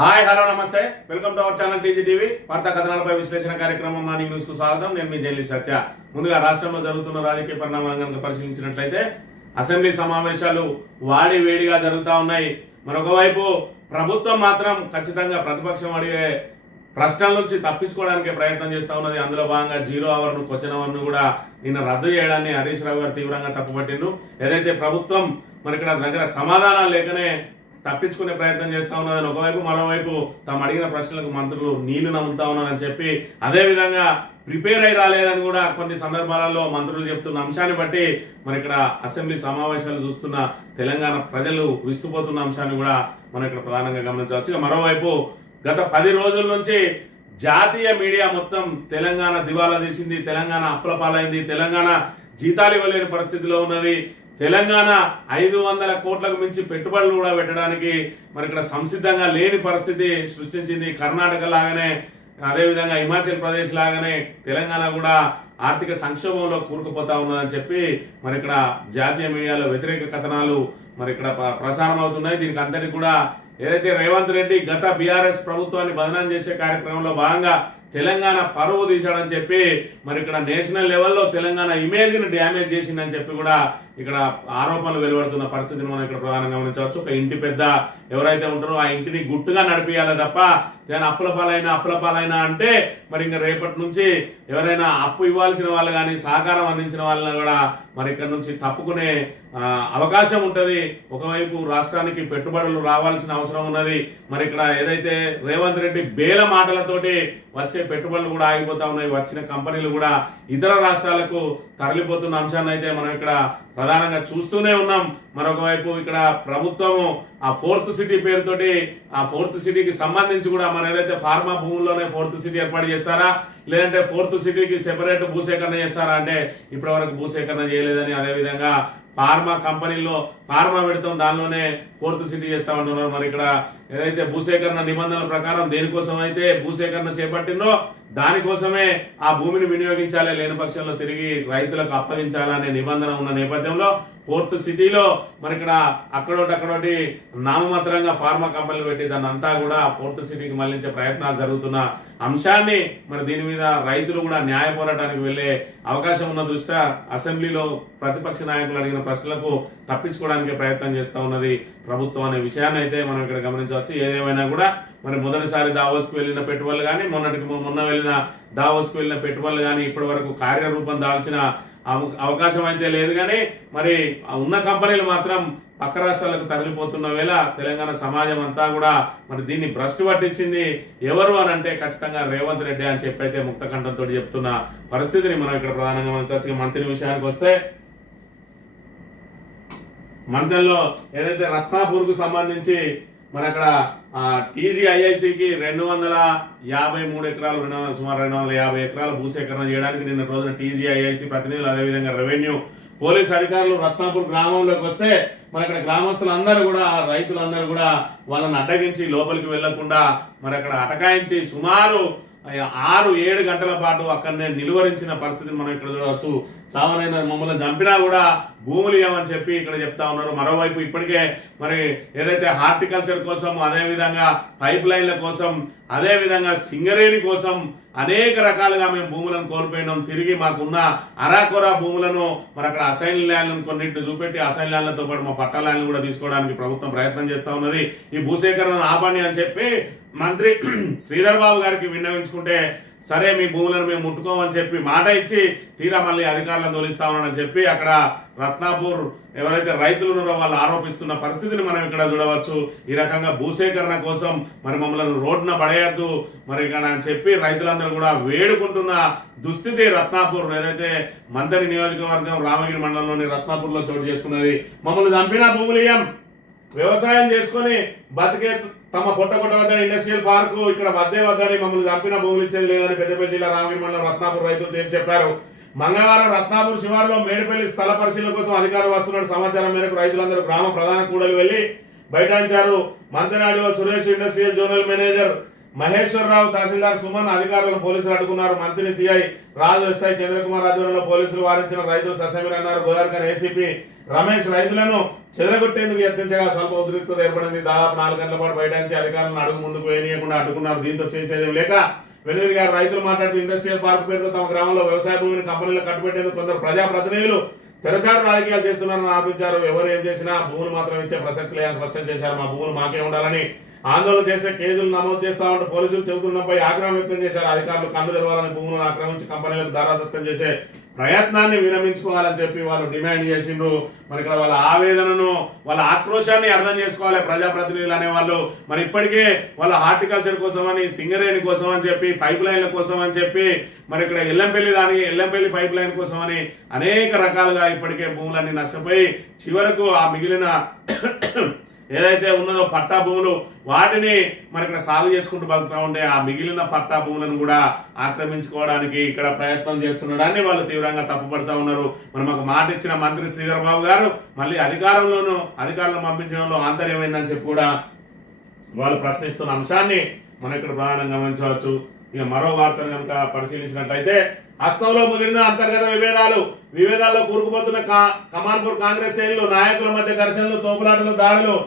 Hi hello నమస్తే welcome to our channel TG TV వార్తా కథనాలపై విశ్లేషణ కార్యక్రమం మార్నింగ్ న్యూస్ కు స్వాగతం. నేను మీ జర్నలిస్ట్ సత్య. ముందుగా రాష్ట్రంలో జరుగుతున్న రాజకీయ పరిణామాలను కనుక పరిశీలించినట్లయితే అసెంబ్లీ సమావేశాలు వాడి వేడిగా జరుగుతూ ఉన్నాయి. మరొక వైపు ప్రభుత్వం మాత్రం ఖచ్చితంగా ప్రతిపక్షం అడిగే ప్రశ్నల నుంచి తప్పించుకోవడానికి ప్రయత్నం చేస్తూ ఉన్నది. అందులో భాగంగా 0 అవర్ను క్వశ్చన్ అవర్ను కూడా నిన్న రద్దు చేయడాన్ని హరీష్ రావు గారు తీవ్రంగా తప్పుపట్టిండ్రు. ఏదైతే ప్రభుత్వం మరి ఇక్కడ దగ్గర సమాధానాలు లేకనే తప్పించుకునే ప్రయత్నం చేస్తా ఉన్నదని ఒకవైపు, మరోవైపు తాము అడిగిన ప్రశ్నలకు మంత్రులు నీళ్లు నమ్ముతా ఉన్నారని చెప్పి అదే విధంగా ప్రిపేర్ అయి రాలేదని కూడా కొన్ని సందర్భాలలో మంత్రులు చెప్తున్న అంశాన్ని బట్టి మరి ఇక్కడ అసెంబ్లీ సమావేశాలు చూస్తున్న తెలంగాణ ప్రజలు విస్తుపోతున్న అంశాన్ని కూడా మనం ఇక్కడ ప్రధానంగా గమనించవచ్చు. మరోవైపు గత 10 రోజుల నుంచి జాతీయ మీడియా మొత్తం తెలంగాణ దివాలా తీసింది, తెలంగాణ అప్పులపాలైంది, తెలంగాణ జీతాలు ఇవ్వలేని పరిస్థితిలో ఉన్నది, తెలంగాణ 500 కోట్లకు మించి పెట్టుబడులు కూడా పెట్టడానికి మరి ఇక్కడ సంసిద్ధంగా లేని పరిస్థితి సృష్టించింది. కర్ణాటక లాగానే, అదేవిధంగా హిమాచల్ ప్రదేశ్ లాగానే తెలంగాణ కూడా ఆర్థిక సంక్షోభంలో కూరుకుపోతా ఉన్నదని చెప్పి మరి ఇక్కడ జాతీయ మీడియాలో వ్యతిరేక కథనాలు మరి ఇక్కడ ప్రసారం అవుతున్నాయి. దీనికి అంతటి కూడా ఏదైతే రేవంత్ రెడ్డి గత బీఆర్ఎస్ ప్రభుత్వాన్ని బదనాం చేసే కార్యక్రమంలో భాగంగా తెలంగాణ పరువు తీశాడని చెప్పి మరి ఇక్కడ నేషనల్ లెవెల్లో తెలంగాణ ఇమేజ్ ని డ్యామేజ్ చేసిందని చెప్పి కూడా ఇక్కడ ఆరోపణలు వెలువడుతున్న పరిస్థితిని మనం ఇక్కడ ప్రధానంగా గమనించవచ్చు. ఒక ఇంటి పెద్ద ఎవరైతే ఉంటారో ఆ ఇంటిని గుట్టుగా నడిపియాలి తప్ప దాని అప్పుల పాలైనా అంటే మరి ఇంకా రేపటి నుంచి ఎవరైనా అప్పు ఇవ్వాల్సిన వాళ్ళు కానీ సహకారం అందించిన వాళ్ళని కూడా మరి ఇక్కడ నుంచి తప్పుకునే అవకాశం ఉంటది. ఒకవైపు రాష్ట్రానికి పెట్టుబడులు రావాల్సిన అవసరం ఉన్నది. మరి ఇక్కడ ఏదైతే రేవంత్ రెడ్డి బేల మాటలతోటి వచ్చే పెట్టుబడులు కూడా ఆగిపోతా ఉన్నాయి. వచ్చిన కంపెనీలు కూడా ఇతర రాష్ట్రాలకు తరలిపోతున్న అంశాన్ని అయితే మనం ఇక్కడ ప్రధానంగా చూస్తూనే ఉన్నాం. మరొక వైపు ఇక్కడ ప్రభుత్వము ఆ 4th సిటీ పేరుతోటి ఆ 4th సిటీకి సంబంధించి కూడా మన ఏదైతే ఫార్మా భూముల్లోనే 4th సిటీ ఏర్పాటు చేస్తారా, లేదంటే 4th సిటీకి సెపరేట్ భూసేకరణ చేస్తారా అంటే ఇప్పటి వరకు భూసేకరణ చేయలేదని, అదేవిధంగా ఫార్మా కంపెనీల్లో ఫార్మా పెడతాం దానిలోనే 4th సిటీ చేస్తా ఉంటున్నారు. మరి ఇక్కడ ఏదైతే భూసేకరణ నిబంధనల ప్రకారం దేనికోసం అయితే భూసేకరణ చేపట్టిందో దానికోసమే ఆ భూమిని వినియోగించాలి, లేని పక్షంలో తిరిగి రైతులకు అప్పగించాలనే నిబంధన ఉన్న నేపథ్యంలో 4th సిటీలో మరి ఇక్కడ అక్కడోటి నామమాత్రంగా ఫార్మా కంపెనీలు పెట్టి దాన్ని అంతా కూడా 4th సిటీకి మళ్లించే ప్రయత్నాలు జరుగుతున్న అంశాన్ని మరి దీని మీద రైతులు కూడా న్యాయ పోరాటానికి వెళ్లే అవకాశం ఉన్న దృష్ట్యా అసెంబ్లీలో ప్రతిపక్ష నాయకులు అడిగిన ప్రశ్నలకు తప్పించుకోవడానికి ప్రయత్నం చేస్తా ఉన్నది ప్రభుత్వం అనే విషయాన్ని అయితే మనం ఇక్కడ గమనించవచ్చు. ఏదేమైనా కూడా మరి మొదటిసారి దావోస్కు వెళ్లిన పెట్టుబడులు కానీ మొన్న వెళ్ళిన దావోస్కు వెళ్ళిన పెట్టుబడులు కానీ ఇప్పటి వరకు కార్యరూపం దాల్చిన అవకాశం అయితే లేదు. కానీ మరి ఉన్న కంపెనీలు మాత్రం పక్క రాష్ట్రాలకు తరలిపోతున్న వేళ తెలంగాణ సమాజం అంతా కూడా మరి దీన్ని భ్రష్టు పట్టించింది ఎవరు అని అంటే ఖచ్చితంగా రేవంత్ రెడ్డి అని చెప్పి అయితే ముక్త కంఠంతో చెప్తున్న పరిస్థితిని మనం ఇక్కడ ప్రధానంగా గమనించవచ్చు. మంత్రి విషయానికి వస్తే మంత్రిలో ఏదైతే రత్నాపూర్ కు సంబంధించి మరి అక్కడ TGIICకి 253 ఎకరాలు సుమారు 250 ఎకరాల భూసేకరణ చేయడానికి నిన్న రోజున TGIIC ప్రతినిధులు, అదేవిధంగా రెవెన్యూ పోలీస్ అధికారులు రత్నాపూర్ గ్రామంలోకి వస్తే మరి అక్కడ గ్రామస్తులందరూ కూడా రైతులందరూ కూడా వాళ్ళని అడ్డగించి లోపలికి వెళ్లకుండా మరి అక్కడ అటకాయించి సుమారు 6-7 గంటల పాటు అక్కడనే నిలువరించిన పరిస్థితిని మనం ఇక్కడ చూడవచ్చు. సామాన్య మమ్మల్ని చంపినా కూడా భూములు ఇవ్వమని చెప్పి ఇక్కడ చెప్తా ఉన్నారు. మరోవైపు ఇప్పటికే మరి ఏదైతే హార్టికల్చర్ కోసం, అదేవిధంగా పైప్ లైన్ల కోసం, అదేవిధంగా సింగరేణి కోసం అనేక రకాలుగా మేము భూములను కోల్పోయినాం. తిరిగి మాకున్న అరాకొరా భూములను మరి అక్కడ అసైన్ ల్యాండ్లను కొన్నింటిని చూపెట్టి అసైన్ ల్యాండ్లతో పాటు మా పట్టా ల్యాండ్లు కూడా తీసుకోవడానికి ప్రభుత్వం ప్రయత్నం చేస్తా ఉన్నది. ఈ భూసేకరణను ఆపండి అని చెప్పి మంత్రి శ్రీధర్ బాబు గారికి విన్నవించుకుంటే సరే మీ భూములను మేము ముట్టుకోమని చెప్పి మాట ఇచ్చి తీరా మళ్ళీ అధికారులను తోలిస్తా ఉన్నాడని చెప్పి అక్కడ రత్నాపూర్ ఎవరైతే రైతులు ఉన్నారో వాళ్ళు ఆరోపిస్తున్న పరిస్థితిని మనం ఇక్కడ చూడవచ్చు. ఈ రకంగా భూసేకరణ కోసం మరి మమ్మల్ని రోడ్డున పడేయద్దు మరి ఇక్కడ అని చెప్పి రైతులందరూ కూడా వేడుకుంటున్న దుస్థితి రత్నాపూర్ ఏదైతే మందరి నియోజకవర్గం రామగిరి మండలంలోని రత్నాపూర్ లో చోటు చేసుకున్నది. మమ్మల్ని చంపిన భూములియం వ్యవసాయం చేసుకుని బతికే తమ పొట్టగొట్టవద్దని ఇండస్ట్రియల్ పార్కు ఇక్కడ వద్దని మమ్మల్ని చంపిన భూములు ఇచ్చేది లేదని పెద్దపల్లి జిల్లా రామగిరి మండలం రత్నాపూర్ రైతులు తేల్చి చెప్పారు. మంగళవారం రత్నాపూర్ శివారులో మేడిపల్లి స్థల పరిశీలన కోసం అధికారులు వస్తున్న సమాచారం మేరకు రైతులందరూ గ్రామ ప్రధాన కూడలి వెళ్లి బైఠాయించారు. మంత్రి ఆడియో Suresh industrial zonal manager Maheswararao, tahsildar Suman అధికారులను పోలీసులు అడ్డుకున్నారు. మంత్రి సిఐ రాజు, ఎస్ఐ చంద్రకుమార్ ఆధ్వర్యంలో పోలీసులు వారించిన రైతులు ససమీర్ అన్నారు. గోదావరిఖని ఏసీపీ రమేష్ రైతులను చెదరగొట్టేందుకు యత్నించగా స్వల్ప ఉద్రిక్తత ఏర్పడింది. దాదాపు 4 గంటల పాటు బయటించి అధికారులను అడుగు ముందుకు వేయనీయకుండా అడ్డుకున్నారు. దీంతో చేసేదేం లేక వెల్లుల్లి గారు రైతులు మాట్లాడుతూ ఇండస్ట్రియల్ పార్క్ పేరుతో తమ గ్రామంలో వ్యవసాయ భూమిని కంపెనీలకు కట్టుబెట్టేందుకు కొందరు ప్రజాప్రతినిధులు తెరచాటు రాజకీయాలు చేస్తున్నారని ఆరోపించారు. ఎవరు ఏం చేసినా భూములు మాత్రం ఇచ్చే ప్రసక్తి లేదని స్పష్టం చేశారు. మా భూములు మాకే ఉండాలని ఆందోళన చేస్తే కేసులు నమోదు చేస్తామంటూ పోలీసులు చెబుతుండడంపై ఆగ్రహం వ్యక్తం చేశారు. అధికారులు కన్ను తెరవాలని భూములను ఆక్రమించి కంపెనీలకు దారాదత్తం చేసే ప్రయత్నాన్ని విరమించుకోవాలని చెప్పి వాళ్ళు డిమాండ్ చేసిండ్రు. మరి ఇక్కడ వాళ్ళ ఆవేదనను, వాళ్ళ ఆక్రోశాన్ని అర్థం చేసుకోవాలి ప్రజాప్రతినిధులు అనే వాళ్ళు. మరి ఇప్పటికే వాళ్ళ హార్టికల్చర్ కోసం అని, సింగరేణి కోసం అని చెప్పి, పైప్ లైన్ల కోసం అని చెప్పి, మరి ఇక్కడ ఎల్లంపల్లి పైప్ లైన్ కోసం అని అనేక రకాలుగా ఇప్పటికే భూములన్నీ నష్టపోయి చివరకు ఆ మిగిలిన ఏదైతే ఉన్నదో పట్టా భూములు వాటిని మరి ఇక్కడ సాగు చేసుకుంటూ బతుకుతా ఉంటే ఆ మిగిలిన పట్టా భూములను కూడా ఆక్రమించుకోవడానికి ఇక్కడ ప్రయత్నం చేస్తున్నాడని వాళ్ళు తీవ్రంగా తప్పుపడతా ఉన్నారు. మరి మాకు మాట ఇచ్చిన మంత్రి శ్రీధర్ బాబు గారు మళ్ళీ అధికారులను పంపించడంలో ఆంతర్యం ఏందని చెప్పి కూడా వాళ్ళు ప్రశ్నిస్తున్న అంశాన్ని మనం ఇక్కడ ప్రధానంగా గమనించవచ్చు. ఇక మరో వార్తను కనుక పరిశీలించినట్లయితే హస్తంలో ముదిరిన అంతర్గత విభేదాల్లో కూరుకుపోతున్న కమాన్పూర్ కాంగ్రెస్ శ్రేణులు, నాయకుల మధ్య ఘర్షణలు, తోపులాటలు, దాడులు.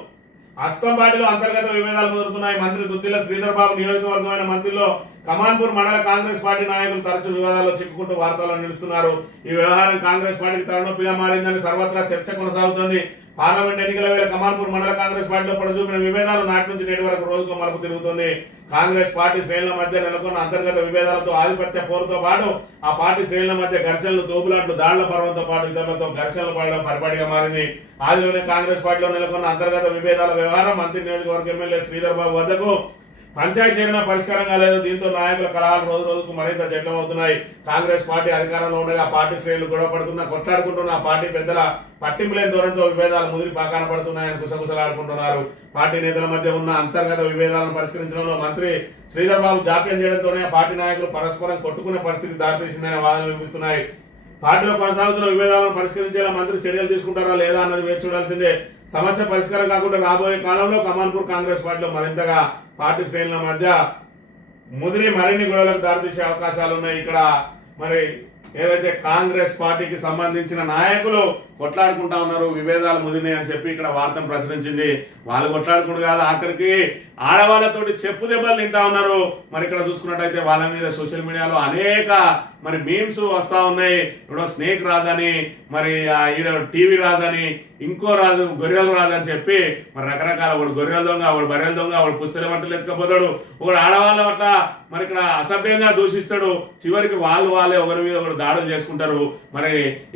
హస్తంపాటిలో అంతర్గత విభేదాలు ముదురుతున్నాయి. మంత్రి దుద్దిల శ్రీధర్ బాబు నియోజకవర్గమైన మంత్రిలో కమాన్పూర్ మండల కాంగ్రెస్ పార్టీ నాయకులు తరచూ వివాదాల్లో చిక్కుకుంటూ వార్తల్లో నిలుస్తున్నారు. ఈ వ్యవహారం కాంగ్రెస్ పార్టీకి తలనొప్పిగా మారిందని సర్వత్రా చర్చ కొనసాగుతోంది. పార్లమెంట్ ఎన్నికల వేళ కమాన్పూర్ మండల కాంగ్రెస్ పార్టీలో పడచూపిన విభేదాలు నాటి నుంచి నేటి వరకు రోజుకు మలుపు తిరుగుతుంది. కాంగ్రెస్ పార్టీ శ్రేణుల మధ్య నెలకొన్న అంతర్గత విభేదాలతో ఆధిపత్య పోరుతో పాటు ఆ పార్టీ శ్రేణుల మధ్య ఘర్షణలు, తోపులాట్లు, దాడుల పర్వంతో పాటు ఇతరులతో ఘర్షణలు పడడం పరిపాటిగా మారింది. ఆదిలోనే కాంగ్రెస్ పార్టీలో నెలకొన్న అంతర్గత విభేదాల వ్యవహారం మంత్రి నియోజకవర్గ ఎమ్మెల్యే శ్రీధర్ బాబు వద్దకు పంచాయతీ చేరిన పరిష్కారం కాలేదు. దీంతో నాయకుల కలహాలు రోజు రోజుకు మరింత జటిలమవుతున్నాయి. కాంగ్రెస్ పార్టీ అధికారంలో ఉండగా పార్టీ శ్రేణులు గొడవ కొట్లాడుకుంటున్న ఆ పార్టీ పెద్దల పట్టింపులేని ధోరణితో విభేదాలు ముదిరి పాకాన పడుతున్నాయని గుసగుసలాడుకుంటున్నారు. పార్టీ నేతల మధ్య ఉన్న అంతర్గత విభేదాలను పరిష్కరించడంలో మంత్రి శ్రీధర్ బాబు జాప్యం చేయడంతోనే పార్టీ నాయకులు పరస్పరం కొట్టుకునే పరిస్థితి దారితీసిందనే వాదనలు వినిపిస్తున్నాయి. పార్టీలో కొనసాగుతున్న విభేదాలను పరిష్కరించేలా మంత్రి చర్యలు తీసుకుంటారా లేదా అన్నది వేచి చూడాల్సిందే. సమస్య పరిష్కారం కాకుండా రాబోయే కాలంలో కమాన్పూర్ కాంగ్రెస్ పార్టీలో మరింతగా పార్టీ శ్రేణుల మధ్య ముదిరి మరిన్ని గొడవలకు దారితీసే అవకాశాలు ఉన్నాయి. ఇక్కడ మరి ఏదైతే కాంగ్రెస్ పార్టీకి సంబంధించిన నాయకులు కొట్లాడుకుంటా ఉన్నారు, విభేదాలు ముదిరినాయి అని చెప్పి ఇక్కడ వార్తను ప్రచురించింది. వాళ్ళు కొట్లాడుకుంటూ కాదు, ఆఖరికి ఆడవాళ్ళతోటి చెప్పు దెబ్బలు తింటా ఉన్నారు. మరి ఇక్కడ చూసుకున్నట్టయితే వాళ్ళ మీద సోషల్ మీడియాలో అనేక మరి మీమ్స్ వస్తా ఉన్నాయి. ఇప్పుడు స్నేక్ రాజు అని, మరి టీవీ రాజు అని, ఇంకో రాజు గొర్రెల రాజు అని చెప్పి మరి రకరకాల వాడు గొర్రెల దొంగ, వాడు బర్రెల దొంగ, వాడు పుస్తల వంటలు ఎత్తుకపోతాడు, ఒకడు ఆడవాళ్ళ పట్ల మరి ఇక్కడ అసభ్యంగా దూషిస్తాడు. చివరికి వాళ్ళే ఒకరి మీద ఒకరు దాడులు చేసుకుంటారు. మరి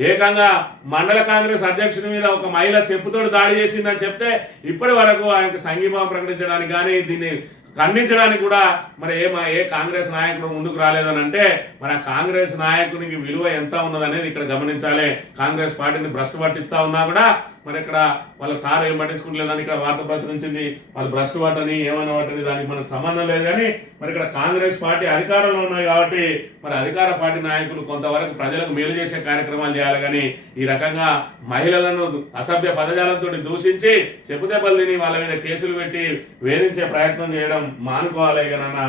ఏకంగా మండల కాంగ్రెస్ అధ్యక్షుడి మీద ఒక మహిళ చెప్పుతోడు దాడి చేసిందని చెప్తే ఇప్పటి వరకు ఆయనకు సంఘీభావం ప్రకటించడానికి కానీ దీన్ని ఖండించడానికి కూడా మరి ఏ కాంగ్రెస్ నాయకుడు ముందుకు రాలేదని అంటే మరి ఆ కాంగ్రెస్ నాయకునికి విలువ ఎంత ఉన్నదనేది ఇక్కడ గమనించాలి. కాంగ్రెస్ పార్టీని భ్రష్టు పట్టిస్తా ఉన్నా కూడా మరి ఇక్కడ వాళ్ళ సార్ ఏం పట్టించుకుంటలేదని ఇక్కడ వార్త ప్రచురించింది. వాళ్ళు భ్రష్టు పట్టని ఏమైనా పట్టని దానికి మనకు సంబంధం లేదు. కానీ మరి ఇక్కడ కాంగ్రెస్ పార్టీ అధికారంలో ఉన్నాయి కాబట్టి మరి అధికార పార్టీ నాయకులు కొంతవరకు ప్రజలకు మేలు చేసే కార్యక్రమాలు చేయాలి. కానీ ఈ రకంగా మహిళలను అసభ్య పదజాలంతో దూషించి చెప్పుదెబ్బలు తిని వాళ్ళ మీద కేసులు పెట్టి వేధించే ప్రయత్నం చేయడం మానుకోవాలి. ఇక నాన్న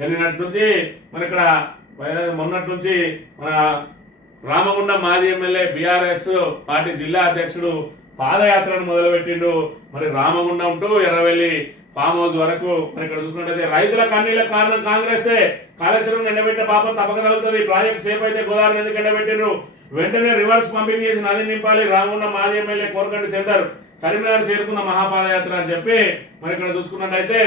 వెళ్ళినట్టు నుంచి మరి ఇక్కడ మొన్నటి నుంచి మన రామగుండం మాజీ ఎమ్మెల్యే బీఆర్ఎస్ పార్టీ జిల్లా అధ్యక్షుడు పాదయాత్రను మొదలుపెట్టిండు. మరి Ramagundam to Erravelli farm house వరకు మరి ఇక్కడ చూసుకున్నట్టయితే రైతుల కన్నీళ్ళ కారణం కాంగ్రెసే. కాళేశ్వరం ఎండబెట్టిన పాపం తప్పక తగులుతుంది. ప్రాజెక్ట్ సేఫ్ అయితే గోదావరి ఎందుకు ఎండబెట్టిండ్రు? వెంటనే రివర్స్ పంపింగ్ చేసి నది నింపాలి. రామగుండం మాజీ ఎమ్మెల్యే కోరకంటి చందర్ కరీంనగర్ చేరుకున్న మహాపాదయాత్ర అని చెప్పి మరి ఇక్కడ చూసుకున్నట్టయితే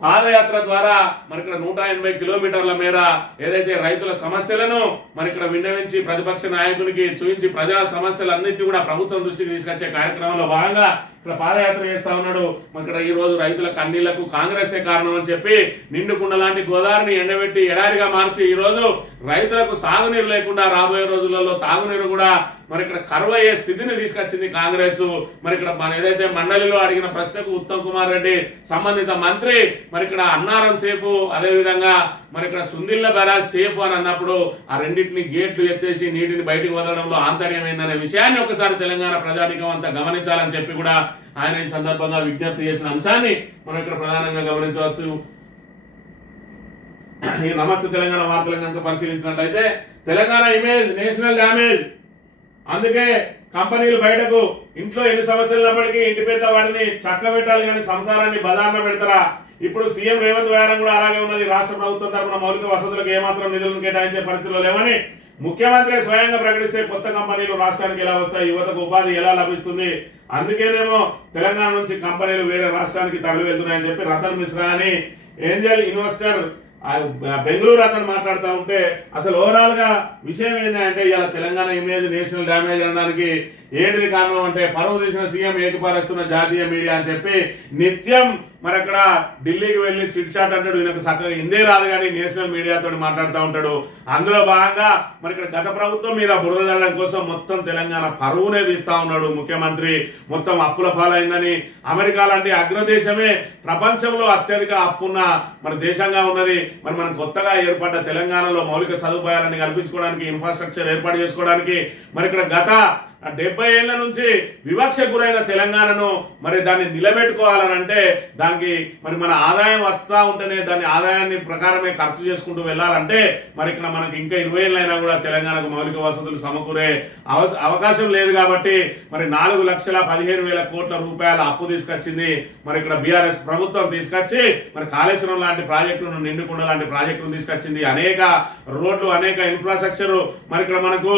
పాదయాత్ర ద్వారా మరి ఇక్కడ 180 కిలోమీటర్ల మేర ఏదైతే రైతుల సమస్యలను మరి ఇక్కడ విన్నవించి ప్రతిపక్ష నాయకునికి చూపించి ప్రజా సమస్యలన్నింటినీ కూడా ప్రభుత్వం దృష్టికి తీసుకొచ్చే కార్యక్రమంలో భాగంగా ఇక్కడ పాదయాత్ర చేస్తా ఉన్నాడు. మరి ఇక్కడ ఈ రోజు రైతుల కన్నీళ్లకు కాంగ్రెసే కారణం అని చెప్పి నిండుకుండ లాంటి గోదావరిని ఎండబెట్టి ఎడారిగా మార్చి ఈ రోజు రైతులకు సాగునీరు లేకుండా రాబోయే రోజులలో తాగునీరు కూడా మరి ఇక్కడ కరువయ్యే స్థితిని తీసుకొచ్చింది కాంగ్రెస్. మరి ఇక్కడ మన ఏదైతే మండలిలో అడిగిన ప్రశ్నకు ఉత్తమ్ కుమార్ రెడ్డి సంబంధిత మంత్రి మరి ఇక్కడ అన్నారం సేపు అదే విధంగా మరి ఇక్కడ సుందిల్ల బరాజ్ సేఫ్ అని అన్నప్పుడు ఆ రెండింటిని గేట్లు ఎత్తేసి నీటిని బయటకు వదలడంలో ఆంతర్యమైందనే విషయాన్ని ఒకసారి తెలంగాణ ప్రజానీకం అంతా గమనించాలని చెప్పి కూడా ఆయన ఈ సందర్భంగా విజ్ఞప్తి చేసిన అంశాన్ని మనం ఇక్కడ ప్రధానంగా గమనించవచ్చు. ఈ నమస్తే తెలంగాణ వార్తలను కనుక పరిశీలించినట్లయితే తెలంగాణ ఇమేజ్ నేషనల్ డ్యామేజ్, అందుకే కంపెనీలు బయటకు ఇంట్లో ఎన్ని సమస్యలు ఉన్నప్పటికీ ఇంటి పెద్ద వాడిని చక్క పెట్టాలి కానీ సంసారాన్ని బజార్న పెడతారా? ఇప్పుడు సీఎం రేవంత్ వ్యవహారం కూడా అలాగే ఉన్నది. రాష్ట్ర ప్రభుత్వం తరఫున మౌలిక వసతులకు ఏమాత్రం నిధులను కేటాయించే పరిస్థితుల్లో లేవని ముఖ్యమంత్రి స్వయంగా ప్రకటిస్తే కొత్త కంపెనీలు రాష్ట్రానికి ఎలా వస్తాయి, యువతకు ఉపాధి ఎలా లభిస్తుంది? అందుకేనేమో తెలంగాణ నుంచి కంపెనీలు వేరే రాష్ట్రానికి తరలి వెళ్తున్నాయని చెప్పి రతన్ మిశ్రా అని ఏంజల్ ఇన్వెస్టర్ బెంగళూరు అతను మాట్లాడుతూ ఉంటే అసలు ఓవరాల్ గా విషయం ఏంటంటే ఇలా తెలంగాణ ఇమేజ్ నేషనల్ డ్యామేజ్ అనడానికి ఏంటిది కారణం అంటే పరువు తీసిన సీఎం ఏకపారేస్తున్న జాతీయ మీడియా అని చెప్పి నిత్యం మరి అక్కడ ఢిల్లీకి వెళ్లి చిట్చాట్ అంటాడు. ఈయనకు చక్కగా హిందీ రాదు కానీ నేషనల్ మీడియాతో మాట్లాడుతూ ఉంటాడు. అందులో భాగంగా మరి ఇక్కడ గత ప్రభుత్వం మీద బురద జల్లడం కోసం మొత్తం తెలంగాణ పరువునే తీస్తా ఉన్నాడు ముఖ్యమంత్రి. మొత్తం అప్పుల పాలైందని, అమెరికా లాంటి అగ్రదేశమే ప్రపంచంలో అత్యధిక అప్పున్న మరి దేశంగా ఉన్నది. మరి మనం కొత్తగా ఏర్పడ్డ తెలంగాణలో మౌలిక సదుపాయాలను కల్పించుకోవడానికి, ఇన్ఫ్రాస్ట్రక్చర్ ఏర్పాటు చేసుకోవడానికి మరి ఇక్కడ గత 70 ఏళ్ల నుంచి వివక్ష గురైన తెలంగాణను మరి దాన్ని నిలబెట్టుకోవాలనంటే దానికి మరి మన ఆదాయం వస్తా ఉంటేనే దాని ఆదాయాన్ని ప్రకారమే ఖర్చు చేసుకుంటూ వెళ్ళాలంటే మరి ఇక్కడ మనకి ఇంకా 20 ఏళ్ళైనా కూడా తెలంగాణకు మౌలిక వసతులు సమకూరే అవకాశం లేదు. కాబట్టి మరి 4,15,000 కోట్ల రూపాయల అప్పు తీసుకొచ్చింది మరి ఇక్కడ బీఆర్ఎస్ ప్రభుత్వం తీసుకొచ్చి మరి కాళేశ్వరం లాంటి ప్రాజెక్టును, నిండుకుండ లాంటి ప్రాజెక్టును తీసుకొచ్చింది. అనేక రోడ్లు, అనేక ఇన్ఫ్రాస్ట్రక్చర్ మరి ఇక్కడ మనకు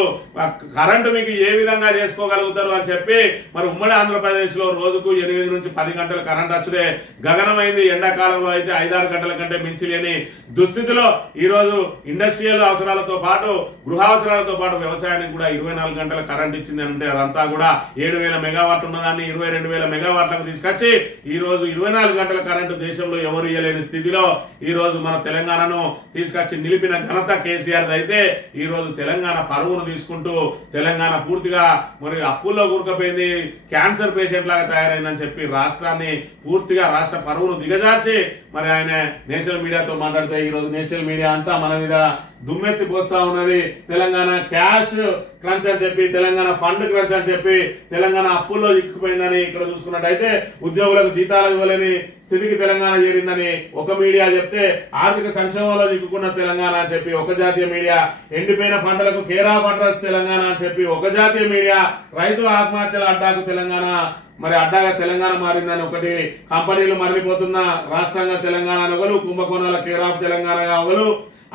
కరెంటు మీకు ఏ విధంగా చేసుకోగలుగుతారు అని చెప్పి మరి ఉమ్మడి ఆంధ్రప్రదేశ్ లో రోజుకు 8 నుంచి 10 గంటల కరెంట్ వచ్చే గగనమైంది. ఎండాకాలంలో అయితే 5-6 గంటల కంటే మించి లేని దుస్థితిలో ఈ రోజు ఇండస్ట్రియల్ అవసరాలతో పాటు, గృహ అవసరాలతో పాటు వ్యవసాయానికి కూడా 24 గంటల కరెంట్ ఇచ్చింది అంటే అదంతా కూడా 7,000 మెగావాట్లు ఉన్నదాన్ని 22,000 మెగావాట్లకు తీసుకొచ్చి ఈ రోజు 24 గంటల కరెంటు దేశంలో ఎవరు ఇయ్యలేని స్థితిలో ఈ రోజు మన తెలంగాణను తీసుకొచ్చి నిలిపిన ఘనత కేసీఆర్ అయితే ఈ రోజు తెలంగాణ పరువును తీసుకుంటూ తెలంగాణ పూర్తిగా మరి అప్పుల్లో కూరుకుపోయింది, క్యాన్సర్ పేషెంట్ లాగా తయారైందని చెప్పి రాష్ట్రాన్ని పూర్తిగా రాష్ట్ర పరువును దిగజార్చి మరి ఆయన నేషనల్ మీడియాతో మాట్లాడితే ఈ రోజు నేషనల్ మీడియా అంతా మన మీద దుమ్మెత్తి పోస్తా ఉన్నది. తెలంగాణ క్యాష్ క్రంచ్ అని చెప్పి, తెలంగాణ ఫండ్ క్రంచ్ అని చెప్పి తెలంగాణ అప్పుల్లో చిక్కుపోయిందని ఇక్కడ చూసుకున్నట్టయితే ఉద్యోగులకు జీతాలు ఇవ్వలేని స్థితికి తెలంగాణ చేరిందని ఒక మీడియా చెప్తే, ఆర్థిక సంక్షేమంలో చిక్కుకున్న తెలంగాణ అని చెప్పి ఒక జాతీయ మీడియా, ఎండిపోయిన పంటలకు కేర్ ఆఫ్ అడ్రస్ తెలంగాణ అని చెప్పి ఒక జాతీయ మీడియా, రైతుల ఆత్మహత్యల అడ్డాకు తెలంగాణ మరి అడ్డాగా తెలంగాణ మారిందని ఒకటి, కంపెనీలు మరలిపోతున్న రాష్ట్రంగా తెలంగాణ ఒకరు, కుంభకోణాల కేర్ ఆఫ్ తెలంగాణగా ఒకరు,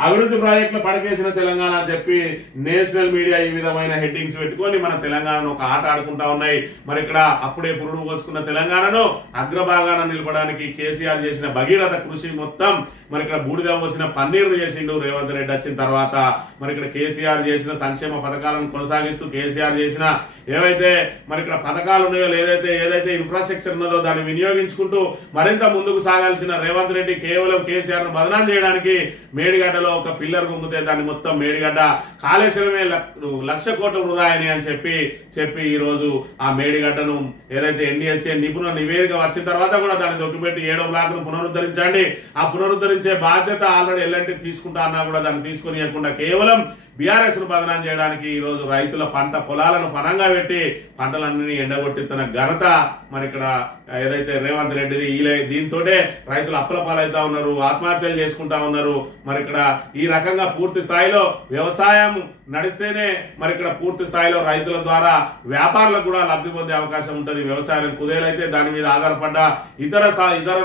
అభివృద్ధి ప్రాజెక్టులు పడకేసిన తెలంగాణ అని చెప్పి నేషనల్ మీడియా ఈ విధమైన హెడ్డింగ్స్ పెట్టుకొని మన తెలంగాణను ఒక ఆట ఆడుకుంటా ఉన్నాయి. మరి ఇక్కడ అప్పుడే పురుడు పోసుకున్న తెలంగాణను అగ్రభాగాన నిలపడానికి కేసీఆర్ చేసిన భగీరథ కృషి మొత్తం మరి ఇక్కడ బూడిద పోసిన పన్నీరు చేసిండు రేవంత్ రెడ్డి వచ్చిన తర్వాత. మరి ఇక్కడ కేసీఆర్ చేసిన సంక్షేమ పథకాలను కొనసాగిస్తూ కేసీఆర్ చేసిన ఏవైతే మరి ఇక్కడ పథకాలు ఉన్నాయో, ఏదైతే ఇన్ఫ్రాస్ట్రక్చర్ ఉన్నదో దాన్ని వినియోగించుకుంటూ మరింత ముందుకు సాగాల్సిన రేవంత్ రెడ్డి కేవలం కేసీఆర్ ను బదనాం చేయడానికి మేడిగడ్డలో ఒక పిల్లర్ గుంగితే దాన్ని మొత్తం మేడిగడ్డ కాళేశ్వరమే 1,00,000 కోట్ల వృధా అని చెప్పి ఈ రోజు ఆ మేడిగడ్డను ఏదైతే ఎన్డీఎస్ఏ నిపుణుల నివేదిక వచ్చిన తర్వాత కూడా దాన్ని దొక్కిపెట్టి 7వ బ్లాక్ ను పునరుద్ధరించండి, ఆ పునరుద్ధరించే బాధ్యత ఆల్రెడీ ఎల్ఎన్టీ తీసుకుంటా అన్నా కూడా దాన్ని తీసుకునియకుండా కేవలం బీఆర్ఎస్ ను బదనాం చేయడానికి ఈ రోజు రైతుల పంట పొలాలను పనంగా పెట్టి పంటలన్నీ ఎండగొట్టిస్తున్న ఘనత మరి ఇక్కడ ఏదైతే రేవంత్ రెడ్డిది. దీంతో రైతులు అప్పుల పాలవుతా ఉన్నారు, ఆత్మహత్యలు చేసుకుంటా ఉన్నారు. మరి ఇక్కడ ఈ రకంగా పూర్తి స్థాయిలో వ్యవసాయం నడిస్తేనే మరి ఇక్కడ పూర్తి స్థాయిలో రైతుల ద్వారా వ్యాపారులకు కూడా లబ్ధి పొందే అవకాశం ఉంటుంది. వ్యవసాయం కుదేలైతే దాని మీద ఆధారపడ్డ ఇతర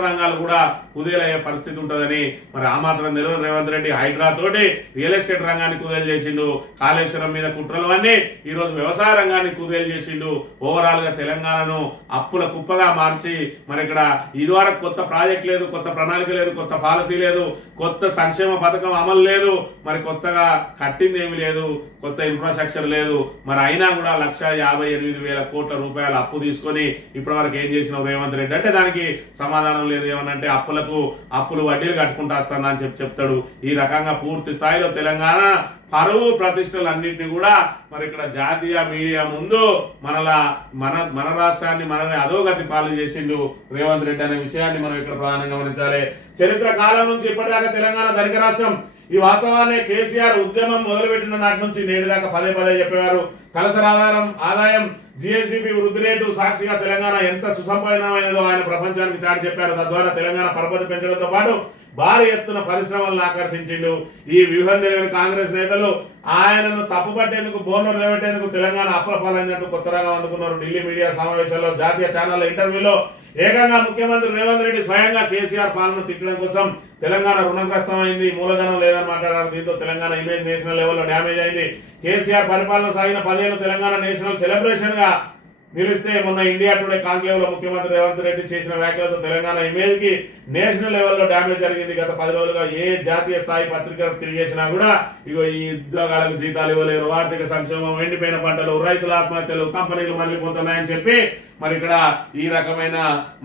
రంగాలు కూడా కుదేలయ్యే పరిస్థితి ఉంటుందని మరి ఆ మాత్రం తెలియదు రేవంత్ రెడ్డి. హైడ్రా తోటి రియల్ ఎస్టేట్ రంగాన్ని కుదేలు చేసిండు, కాళేశ్వరం మీద కుట్రలు అన్నీ ఈ రోజు వ్యవసాయ రంగాన్ని కుదేలు చేసిండు. ఓవరాల్ గా తెలంగాణను అప్పుల కుప్పగా మార్చి మరి ఇక్కడ ఇదివరకు కొత్త ప్రాజెక్ట్ లేదు, కొత్త ప్రణాళిక లేదు, కొత్త పాలసీ లేదు, కొత్త సంక్షేమ పథకం అమలు లేదు, మరి కొత్తగా కట్టింది ఏమి లేదు, కొత్త ఇన్ఫ్రాస్ట్రక్చర్ లేదు. మరి అయినా కూడా 1,58,000 కోట్ల రూపాయల అప్పు తీసుకొని ఇప్పటి వరకు ఏం చేసినావు రేవంత్ రెడ్డి అంటే దానికి సమాధానం లేదు. ఏమనంటే అప్పులు వడ్డీలు కట్టుకుంటా వస్తానా అని చెప్తాడు. ఈ రకంగా పూర్తి స్థాయిలో తెలంగాణ పరువు ప్రతిష్టలన్నింటినీ కూడా మరి ఇక్కడ జాతీయ మీడియా ముందు మన రాష్ట్రాన్ని మనమే అధోగతి పాలు చేసిండు రేవంత్ రెడ్డి అనే విషయాన్ని మనం ఇక్కడ ప్రధానంగా గమనించాలి. చరిత్ర కాలం నుంచి ఇప్పటిదాకా తెలంగాణ ధనిక రాష్ట్రం. ఈ వాస్తవాన్ని కేసీఆర్ ఉద్యమం మొదలుపెట్టిన నాటి నుంచి నేటి దాకా పదే చెప్పేవారు. తలసరి ఆదాయం జిఎస్డిపి వృద్ధి రేటు సాక్షిగా తెలంగాణ ఎంత సుసంపన్నమైనదో ఆయన ప్రపంచానికి చాటి చెప్పారు. తద్వారా తెలంగాణ పరపతి పెంచడంతో పాటు భారీ ఎత్తున పరిశ్రమలను ఆకర్షించిండు. ఈ వ్యూహం తెలియని కాంగ్రెస్ నేతలు ఆయనను తప్పుపట్టేందుకు బోర్లు నిలబెట్టేందుకు తెలంగాణ అప్రపాలైనట్టు కొత్త రంగం అందుకున్నారు. ఢిల్లీ మీడియా సమావేశాల్లో, జాతీయ ఛానళ్ల ఇంటర్వ్యూలో ఏకంగా ముఖ్యమంత్రి రేవంత్ రెడ్డి స్వయంగా కేసీఆర్ పాలన తిట్టడం కోసం తెలంగాణ రుణగ్రస్తమైంది, మూలధనం లేదని మాట్లాడారు. దీంతో తెలంగాణ ఇమేజ్ నేషనల్ లెవెల్లో డ్యామేజ్ అయింది. కేసీఆర్ పరిపాలన సాగిన 10 ఏళ్లు తెలంగాణ నేషనల్ సెలబ్రేషన్ గా నిలిస్తే మొన్న ఇండియా టుడే కాంక్లేవ్ లో ముఖ్యమంత్రి రేవంత్ రెడ్డి చేసిన వ్యాఖ్యలతో తెలంగాణ ఇమేజ్ కి నేషనల్ లెవెల్లో డ్యామేజ్ జరిగింది. గత 10 రోజులుగా ఏ జాతీయ స్థాయి పత్రిక తిరిగేసినా కూడా ఇగో ఈ ఉద్యోగాలకు జీతాలు ఇవ్వలేరు, ఆర్థిక సంక్షేమం, ఎండిపోయిన పంటలు, రైతుల ఆత్మహత్యలు, కంపెనీలు మళ్ళీపోతున్నాయని చెప్పి మరి ఇక్కడ ఈ రకమైన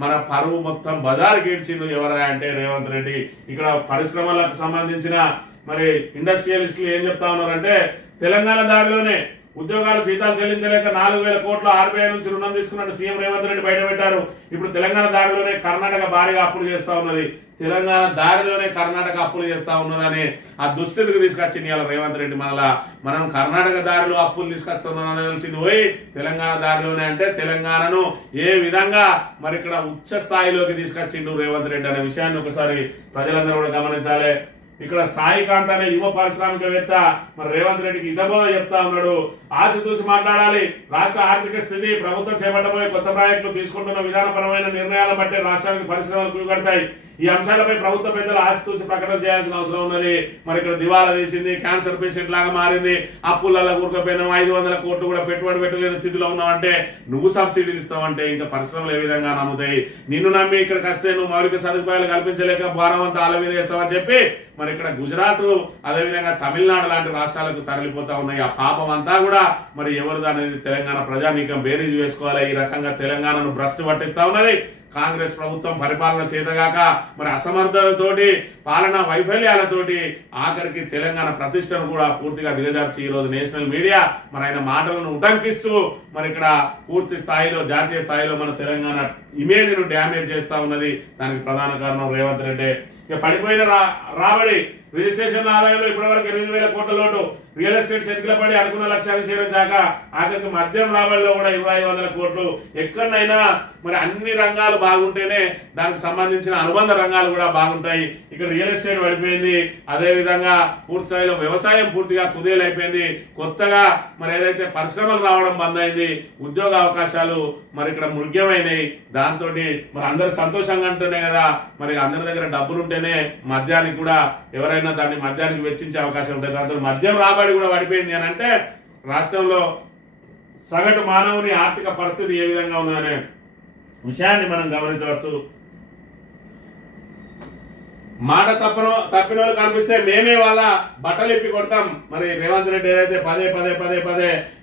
మన పరువు మొత్తం బజారుకి ఈడ్చిండు. ఎవరా అంటే రేవంత్ రెడ్డి. ఇక్కడ పరిశ్రమలకు సంబంధించిన మరి ఇండస్ట్రియలిస్టులు ఏం చెప్తా ఉన్నారంటే తెలంగాణ దారిలోనే ఉద్యోగాలు జీతాలు చెల్లించలేక 4,000 కోట్ల ఆర్బీఐ నుంచి రుణం తీసుకున్నట్టు సీఎం రేవంత్ రెడ్డి బయటపెట్టారు. ఇప్పుడు తెలంగాణ దారిలోనే కర్ణాటక భారీగా అప్పులు చేస్తా ఉన్నది. తెలంగాణ దారిలోనే కర్ణాటక అప్పులు చేస్తా ఉన్నదని ఆ దుస్థితికి తీసుకొచ్చింది ఇవాళ రేవంత్ రెడ్డి. మనం కర్ణాటక దారిలో అప్పులు తీసుకొస్తున్నామని తెలిసింది పోయి తెలంగాణ దారిలోనే అంటే తెలంగాణను ఏ విధంగా మరి ఇక్కడ ఉచ్చ స్థాయిలోకి తీసుకొచ్చిండు రేవంత్ రెడ్డి అనే విషయాన్ని ఒకసారి ప్రజలందరూ కూడా గమనించాలి. ఇక్కడ సాయికాంత్ అనే యువ పారిశ్రామికవేత్త మరి రేవంత్ రెడ్డికి ఇతబోధ చెప్తా ఉన్నాడు. ఆచితూసి మాట్లాడాలి. రాష్ట్ర ఆర్థిక స్థితి, ప్రభుత్వం చేపట్టబోయే కొత్త ప్రాజెక్టులు, తీసుకుంటున్న విధానపరమైన నిర్ణయాలను బట్టి రాష్ట్రానికి పరిశ్రమలు కుయగడతాయి. ఈ అంశాలపై ప్రభుత్వ పెద్దలు ఆచితూసి ప్రకటన చేయాల్సిన అవసరం ఉన్నది. మరి ఇక్కడ దివాలా తీసింది, క్యాన్సర్ పేషెంట్ లాగా మారింది, అప్పులలో కూరుకుపోయినాం, 500 కోట్లు కూడా పెట్టుబడి పెట్టలేని స్థితిలో ఉన్నావంటే, నువ్వు సబ్సిడీలు ఇస్తావంటే ఇంకా పరిశ్రమలు ఏ విధంగా నమ్ముతాయి? నిన్ను నమ్మి ఇక్కడికి వస్తే నువ్వు మౌలిక సదుపాయాలు కల్పించలేక భారం అంతా ఆల మీద వేస్తావని చెప్పి మరి ఇక్కడ గుజరాత్, అదేవిధంగా తమిళనాడు లాంటి రాష్ట్రాలకు తరలిపోతా ఉన్నాయి. ఆ పాపం అంతా కూడా మరి ఎవరిది అనేది తెలంగాణ ప్రజానీకం బేరీజు వేసుకోవాలి. ఈ రకంగా తెలంగాణను భ్రష్టు పట్టిస్తా ఉన్నది కాంగ్రెస్ ప్రభుత్వం. పరిపాలన చేతగాక మరి అసమర్థతతోటి, పాలనా వైఫల్యాలతోటి ఆఖరికి తెలంగాణ ప్రతిష్టను కూడా పూర్తిగా దిగజార్చి ఈ రోజు నేషనల్ మీడియా మరి ఆయన మాటలను ఉటంకిస్తూ మరి ఇక్కడ పూర్తి స్థాయిలో, జాతీయ స్థాయిలో మన తెలంగాణ ఇమేజ్ ను డ్యామేజ్ చేస్తా ఉన్నది. దానికి ప్రధాన కారణం రేవంత్ రెడ్డి. ఇక పడిపోయిన రాబడి, రిజిస్ట్రేషన్ ఆదాయంలో ఇప్పటివరకు 8,000 కోట్ల లోటు, రియల్ ఎస్టేట్ చెతికిల పడి అనుకున్న లక్ష్యాన్ని చేరించాక ఆఖరికి మద్యం రాబడిలో కూడా 2,500 కోట్లు. ఎక్కడైనా మరి అన్ని రంగాలు బాగుంటేనే దానికి సంబంధించిన అనుబంధ రంగాలు కూడా బాగుంటాయి. ఇక్కడ రియల్ ఎస్టేట్ పడిపోయింది, అదే విధంగా పూర్తి స్థాయిలో వ్యవసాయం పూర్తిగా కుదేలైపోయింది. కొత్తగా మరి ఏదైతే పరిశ్రమలు రావడం బంద్ అయింది, ఉద్యోగ అవకాశాలు మరి ఇక్కడ మృగ్యమైనవి. దాంతో మరి అందరు సంతోషంగా ఉంటేనే కదా, మరి అందరి దగ్గర డబ్బులు ఉంటేనే మద్యానికి కూడా ఎవరైనా దాన్ని మద్యానికి వెచ్చించే అవకాశం ఉంటుంది. దాంతో మద్యం రాబడి కూడా పడిపోయింది అని అంటే రాష్ట్రంలో సగటు మానవుని ఆర్థిక పరిస్థితి ఏ విధంగా ఉందనే విషయాన్ని మనం గమనించవచ్చు. మాట తప్పిన వాళ్ళు కనిపిస్తే మేమే వాళ్ళ బట్టలు ఇప్పి కొడతాం. మరి రేవంత్ రెడ్డి ఏదైతే పదే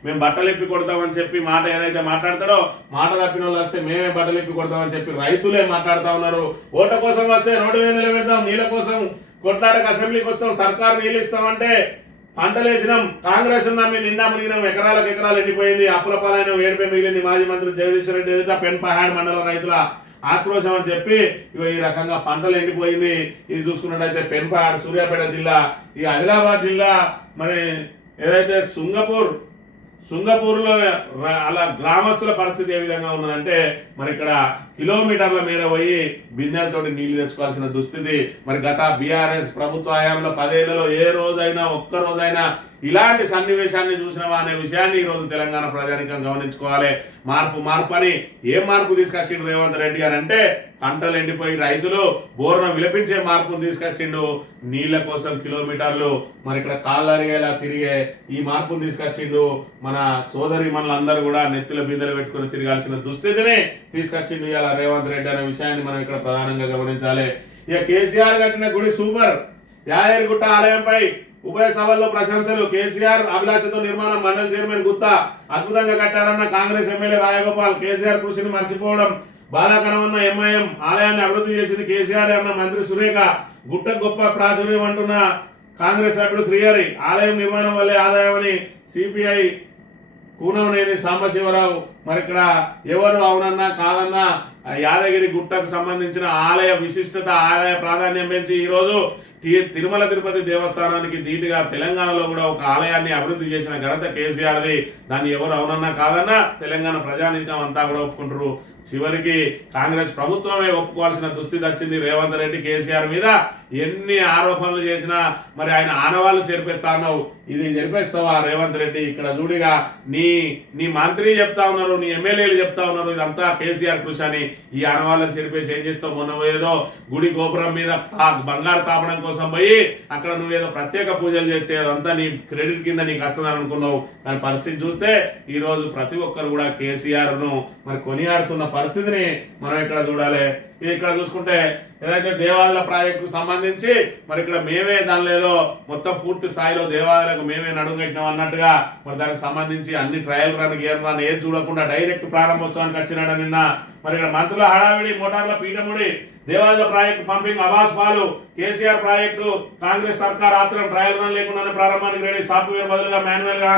మేము బట్టలు ఇప్పి కొడతామని చెప్పి మాట ఏదైతే మాట్లాడతాడో, మాట తప్పిన వాళ్ళు వస్తే మేమే బట్టలు ఇప్పి కొడతామని చెప్పి రైతులే మాట్లాడుతా ఉన్నారు. ఓట్ల కోసం వస్తే రోడ్డు మీద నిలబెడతాం, నీళ్ళ కోసం కొట్లాడక అసెంబ్లీకి వస్తాం, సర్కారు నీళ్ళు ఇస్తామంటే పంటలు వేసినాం, కాంగ్రెస్ నమ్మి నిండా మునిగినాం, ఎకరాలు ఎండిపోయింది, అప్పుల పాలైన ఏడుపై మిగిలింది. మాజీ మంత్రి జగదీశ్వర్ రెడ్డి ఎదుట పెన్పహాడ్ మండల రైతుల ఆక్రోశం అని చెప్పి ఈ రకంగా పంటలు ఎండిపోయింది. ఇది చూసుకున్నట్టయితే పెన్పహాడ్ సూర్యాపేట జిల్లా, ఈ ఆదిలాబాద్ జిల్లా మరి ఏదైతే సింగపూర్ లో అలా గ్రామస్తుల పరిస్థితి ఏ విధంగా ఉన్నదంటే మరి ఇక్కడ కిలోమీటర్ల మేర పోయి బిందెలతోటి నీళ్లు తెచ్చుకోవాల్సిన దుస్థితి. మరి గత బీఆర్ఎస్ ప్రభుత్వ హయాంలో 10 ఏళ్లలో ఏ రోజైనా, ఒక్క రోజైనా ఇలాంటి సన్నివేశాన్ని చూసినవా అనే విషయాన్ని ఈ రోజు తెలంగాణ ప్రజానికం గమనించుకోవాలి. మార్పు అని ఏం మార్పు తీసుకొచ్చిండు రేవంత్ రెడ్డి అని అంటే, పంటలు ఎండిపోయి రైతులు బోర్న విలపించే మార్పును తీసుకొచ్చిండు. నీళ్ల కోసం కిలోమీటర్లు మరి ఇక్కడ కాళ్ళరిగేలా తిరిగే ఈ మార్పును తీసుకొచ్చిండు. మన సోదరి మనలందరూ కూడా నెత్తిల బిందెలు పెట్టుకుని తిరగాల్సిన దుస్థితిని తీసుకొచ్చిండు ఇలా రేవంత్ రెడ్డి అనే విషయాన్ని మనం ఇక్కడ ప్రధానంగా గమనించాలి. ఇక కేసీఆర్ కట్టిన గుడి సూపర్, యాదగిరిగుట్ట ఆలయంపై ఉభయ సభల్లో ప్రశంసలు. కేసీఆర్ అభిలాషతో నిర్మాణం, మండలి చైర్మన్ గుత్తా అద్భుతంగా కట్టారన్న కాంగ్రెస్ ఎమ్మెల్యే రాయగోపాల్. కేసీఆర్ కృషిని మర్చిపోవడం బాధాకరమన్న ఎంఐఎం. ఆలయాన్ని అభివృద్ధి చేసింది కేసీఆర్ అన్న మంత్రి సురేఖ. గుట్ట గొప్ప ప్రాచుర్యం అంటున్న కాంగ్రెస్ సభ్యుడు శ్రీహరి. ఆలయం నిర్మాణం వల్లే ఆదాయమని సిపిఐ కూనవనేని సాంబశివరావు. మరి ఇక్కడ ఎవరు అవునన్నా కాదన్నా యాదగిరి గుట్టకు సంబంధించిన ఆలయ విశిష్టత, ఆలయ ప్రాధాన్యం పెంచి ఈ రోజు తిరుమల తిరుపతి దేవస్థానానికి ధీటుగా తెలంగాణలో కూడా ఒక ఆలయాన్ని అభివృద్ధి చేసిన ఘనత కేసీఆర్ది. దాన్ని ఎవరు అవునన్నా కాదన్నా తెలంగాణ ప్రజానీకం అంతా కూడా ఒప్పుకుంటారు. చివరికి కాంగ్రెస్ ప్రభుత్వమే ఒప్పుకోవాల్సిన దుస్థితి వచ్చింది రేవంత్ రెడ్డి కేసీఆర్ మీద. ఎన్ని ఆరోపణలు చేసినా మరి ఆయన ఆనవాళ్ళు చెరిపేస్తా అన్నావు, ఇది చెరిపేస్తావా రేవంత్ రెడ్డి? ఇక్కడ చూడిగా నీ నీ మంత్రి చెప్తా ఉన్నారు, నీ ఎమ్మెల్యేలు చెప్తా ఉన్నారు ఇదంతా కేసీఆర్ కృషి అని. ఈ ఆనవాళ్ళని చెరిపేసి ఏం చేస్తావు? మొన్న ఏదో గుడి గోపురం మీద బంగారు తాపడం కోసం పోయి అక్కడ నువ్వేదో ప్రత్యేక పూజలు చేస్తే అదంతా నీ క్రెడిట్ కింద నీకు వస్తుందని అనుకున్నావు. కానీ పరిస్థితి చూస్తే ఈ రోజు ప్రతి ఒక్కరు కూడా కేసీఆర్ ను మరి కొనియాడుతున్న పరిస్థితిని మనం ఇక్కడ చూడాలి. ఇక్కడ చూసుకుంటే ఏదైతే దేవాలయాల ప్రాజెక్టుకు సంబంధించి మరి ఇక్కడ మేమే దానిలో ఏదో మొత్తం పూర్తి స్థాయిలో దేవాలయాలకు మేమే నడుంగట్టినాం అన్నట్టుగా మరి దానికి సంబంధించి అన్ని ట్రయల్ రన్ గేర్ రన్ ఏది చూడకుండా డైరెక్ట్ ప్రారంభోత్సవానికి వచ్చినాడు నిన్న. మరి ఇక్కడ మంత్రుల హడావిడి, మోటార్ల పీఠముడి, దేవాలయ ప్రాజెక్టు పంపింగ్ అవాస్ పాలు, కేసీఆర్ ప్రాజెక్టు కాంగ్రెస్ సర్కార్ ఆత్రం ట్రయల్ రన్ లేకుండానే ప్రారంభానికి రెడీ, సాఫ్ట్వేర్ బదులుగా మాన్యువల్ గా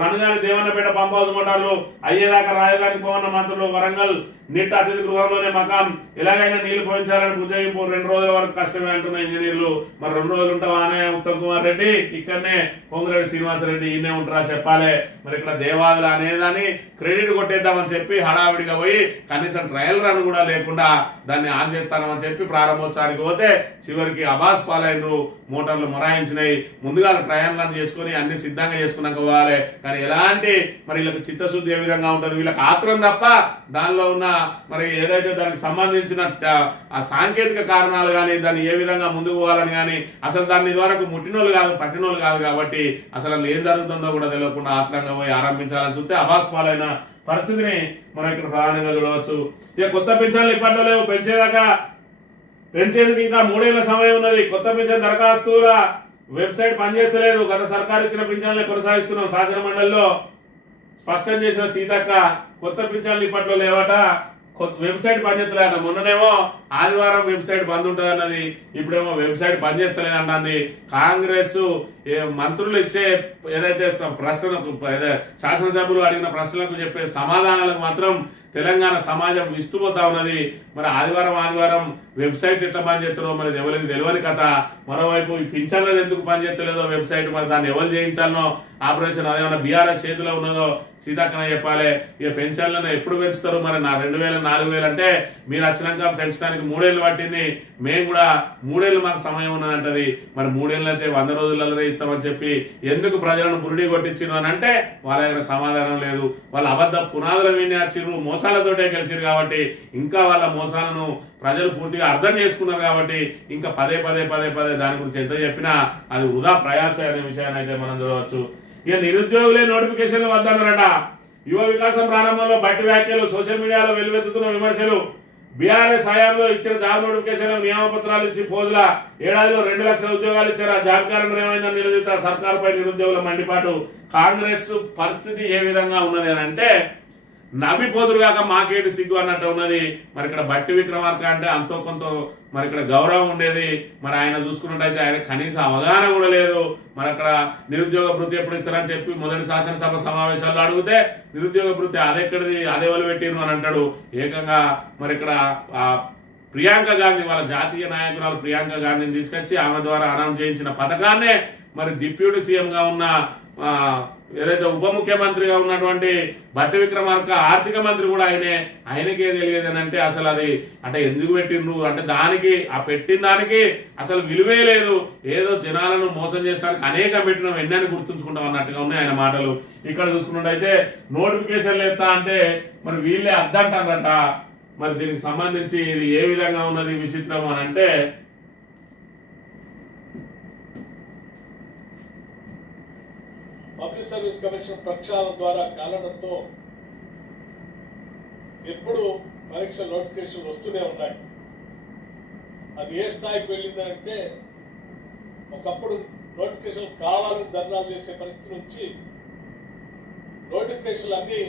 రణగాని దేవన్నపేట పంప్ హౌస్ మోటార్లు అయ్యేదాకా రాజధానికి పోవన్న మంత్రులు, వరంగల్ నిట్ అతిథి గృహంలోనే మకాం, ఎలాగైనా నీళ్లు పోయించాలని బుజ్జగింపు, 2 రోజుల వరకు కష్టమే అంటున్న ఇంజనీర్లు. మరి 2 రోజులు ఉంటావానే ఉత్తమ్ కుమార్ రెడ్డి, ఇక్కడనే పొంగిరెడ్డి శ్రీనివాసరెడ్డి ఈయనే ఉంటారా చెప్పాలి. మరి ఇక్కడ దేవాదులు అనేదాన్ని క్రెడిట్ కొట్టేద్దామని చెప్పి హడావిడిగా పోయి కనీసం ట్రయల్ రన్ కూడా లేకుండా దాన్ని ఆన్ చేస్తానని చెప్పి ప్రారంభోత్సవానికి పోతే చివరికి అబాస్ పాలైనరు, మోటార్లు మొరాయించినాయి. ముందుగా ట్రయల్ రన్ చేసుకుని అన్ని సిద్ధంగా చేసుకున్నాక పోవాలి. కానీ ఎలాంటి మరి వీళ్ళకి చిత్తశుద్ధి ఏ విధంగా ఉంటుంది, వీళ్ళకి ఆత్రం తప్ప దానిలో ఉన్న మరి ఏదైతే దానికి సంబంధించిన ఆ సాంకేతిక కారణాలు కానీ దాన్ని ఏ విధంగా ముందుకు పోవాలని కానీ అసలు దాన్ని ఇదివరకు ముట్టినోళ్ళు కాదు పట్టినోళ్ళు కాదు కాబట్టి అసలు ఏం జరుగుతుందో కూడా తెలియకుండా ఆత్రంగా పోయి ఆరంభించాలని చూస్తే అబాస్ పాలైన పరిస్థితిని మనం ఇక్కడ ప్రధానంగా చూడవచ్చు. ఇక కొత్త పెన్షన్లు ఇప్పట్లో లేవు, పెంచేందుకు ఇంకా 3 ఏళ్ల సమయం ఉన్నది. కొత్త పెన్షన్ దరఖాస్తుల వెబ్సైట్ పనిచేస్తలేదు, గత సర్కారు ఇచ్చిన పింఛన్లే కొనసాగిస్తున్నాం. శాసన మండలిలో స్పష్టం చేసిన సీతక్క కొత్త పింఛన్లు ఇప్పట్లో లేవట, వెబ్సైట్ పనిచేస్తలేదట. మొన్ననేమో ఆదివారం వెబ్సైట్ బంద్ ఉంటుంది అన్నది, ఇప్పుడేమో వెబ్సైట్ పనిచేస్తలేదంటుంది. కాంగ్రెస్ మంత్రులు ఇచ్చే ఏదైతే ప్రశ్నలకు శాసనసభ్యులు అడిగిన ప్రశ్నలకు చెప్పే సమాధానాలకు మాత్రం తెలంగాణ సమాజం విస్తుపోతా ఉన్నది. మరి ఆదివారం వెబ్సైట్ ఎట్లా పనిచేస్తారో మరి ఎవరికి తెలియని కథ. మరోవైపు ఈ పింఛన్లు ఎందుకు పనిచేస్తలేదో వెబ్సైట్, మరి దాన్ని ఎవరు చేయించాలనో ఆపరేషన్ అదేమన్నా బీఆర్ఎస్ చేతిలో ఉన్నదో సీతాకన చెప్పాలి. ఇక పెన్షన్లను ఎప్పుడు పెంచుతారు? మరి 2000 4000 అంటే మీరు వచ్చినాక పెంచడానికి 3 ఏళ్ళు పట్టింది, మేము కూడా 3 ఏళ్ళు మాకు సమయం ఉన్నదంటది. మరి 3 ఏళ్ళు అయితే 100 రోజులలో ఇస్తామని చెప్పి ఎందుకు ప్రజలను బురుడి కొట్టించారు అని అంటే వాళ్ళ దగ్గర సమాధానం లేదు. వాళ్ళ అబద్ధ పునాదుల మీద వచ్చిర్రు, మోసాలతోటే గెలిచిరు కాబట్టి ఇంకా వాళ్ళ మోసాలను ప్రజలు పూర్తిగా అర్థం చేసుకున్నారు కాబట్టి ఇంకా పదే దాని గురించి ఎంత చెప్పినా అది వృధా ప్రయాస అనే విషయాన్ని అయితే మనం చూడవచ్చు. ఇక నిరుద్యోగులే నోటిఫికేషన్లు వద్దన్నారట. యువ వికాసం ప్రారంభంలో బట్టి వ్యాఖ్యలు, సోషల్ మీడియాలో వెలువెత్తుతున్న విమర్శలు, బీఆర్ఎస్ హయాంలో ఇచ్చిన జాబ్ నోటిఫికేషన్ నియామపత్రాలు ఇచ్చి పోజుల ఏడాదిలో 2 లక్షల ఉద్యోగాలు ఇచ్చారు. ఆ జాబ్ క్యాలెండర్ ఏమైందని నిలదీత సర్కారుపై నిరుద్యోగుల మండిపాటు. కాంగ్రెస్ పరిస్థితి ఏ విధంగా ఉన్నది అని అంటే నవ్విపోదురుగాక మాకేటి సిగ్గు అన్నట్టు ఉన్నది. మరి ఇక్కడ బట్టి విక్రమార్క అంటే అంతో కొంత మరి ఇక్కడ గౌరవం ఉండేది. మరి ఆయన చూసుకున్నట్టయితే ఆయన కనీస అవగాహన కూడా లేదు. మరి అక్కడ నిరుద్యోగ భృతి ఎప్పుడు ఇస్తారని చెప్పి మొదటి శాసనసభ సమావేశాల్లో అడిగితే నిరుద్యోగ భృతి అదెక్కడిది, అదెవరు పెట్టిరు అని అంటాడు. ఏకంగా మరి ఇక్కడ ప్రియాంక గాంధీ వాళ్ళ జాతీయ నాయకురాలు ప్రియాంక గాంధీని తీసుకొచ్చి ఆమె ద్వారా అనౌన్స్ చేయించిన పథకాన్నే మరి డిప్యూటీ సీఎంగా ఉన్న ఏదైతే ఉప ముఖ్యమంత్రిగా ఉన్నటువంటి బట్టి విక్రమార్క ఆర్థిక మంత్రి కూడా ఆయనకే తెలియదు అని అంటే అసలు అది అంటే ఎందుకు పెట్టిండ్రు అంటే దానికి ఆ పెట్టిన దానికి అసలు విలువే లేదు. ఏదో జనాలను మోసం చేయడానికి అనేకం పెట్టినాం, ఎన్నని గుర్తుంచుకుంటాం అన్నట్టుగా ఉన్నాయి ఆయన మాటలు. ఇక్కడ చూసుకున్నట్టయితే నోటిఫికేషన్లు ఎత్తా అంటే మరి వీళ్ళే అద్దంటారట. మరి దీనికి సంబంధించి ఇది ఏ విధంగా ఉన్నది విచిత్రం అని అంటే పబ్లిక్ సర్వీస్ కమిషన్ ప్రక్షాళన ద్వారా క్యాలెండర్తో ఎప్పుడు పరీక్ష నోటిఫికేషన్ వస్తూనే ఉన్నాయి. అది ఏ స్థాయికి వెళ్ళిందంటే ఒకప్పుడు నోటిఫికేషన్ కావాలని ధర్నాలు చేసే పరిస్థితి నుంచి నోటిఫికేషన్లు అన్నీ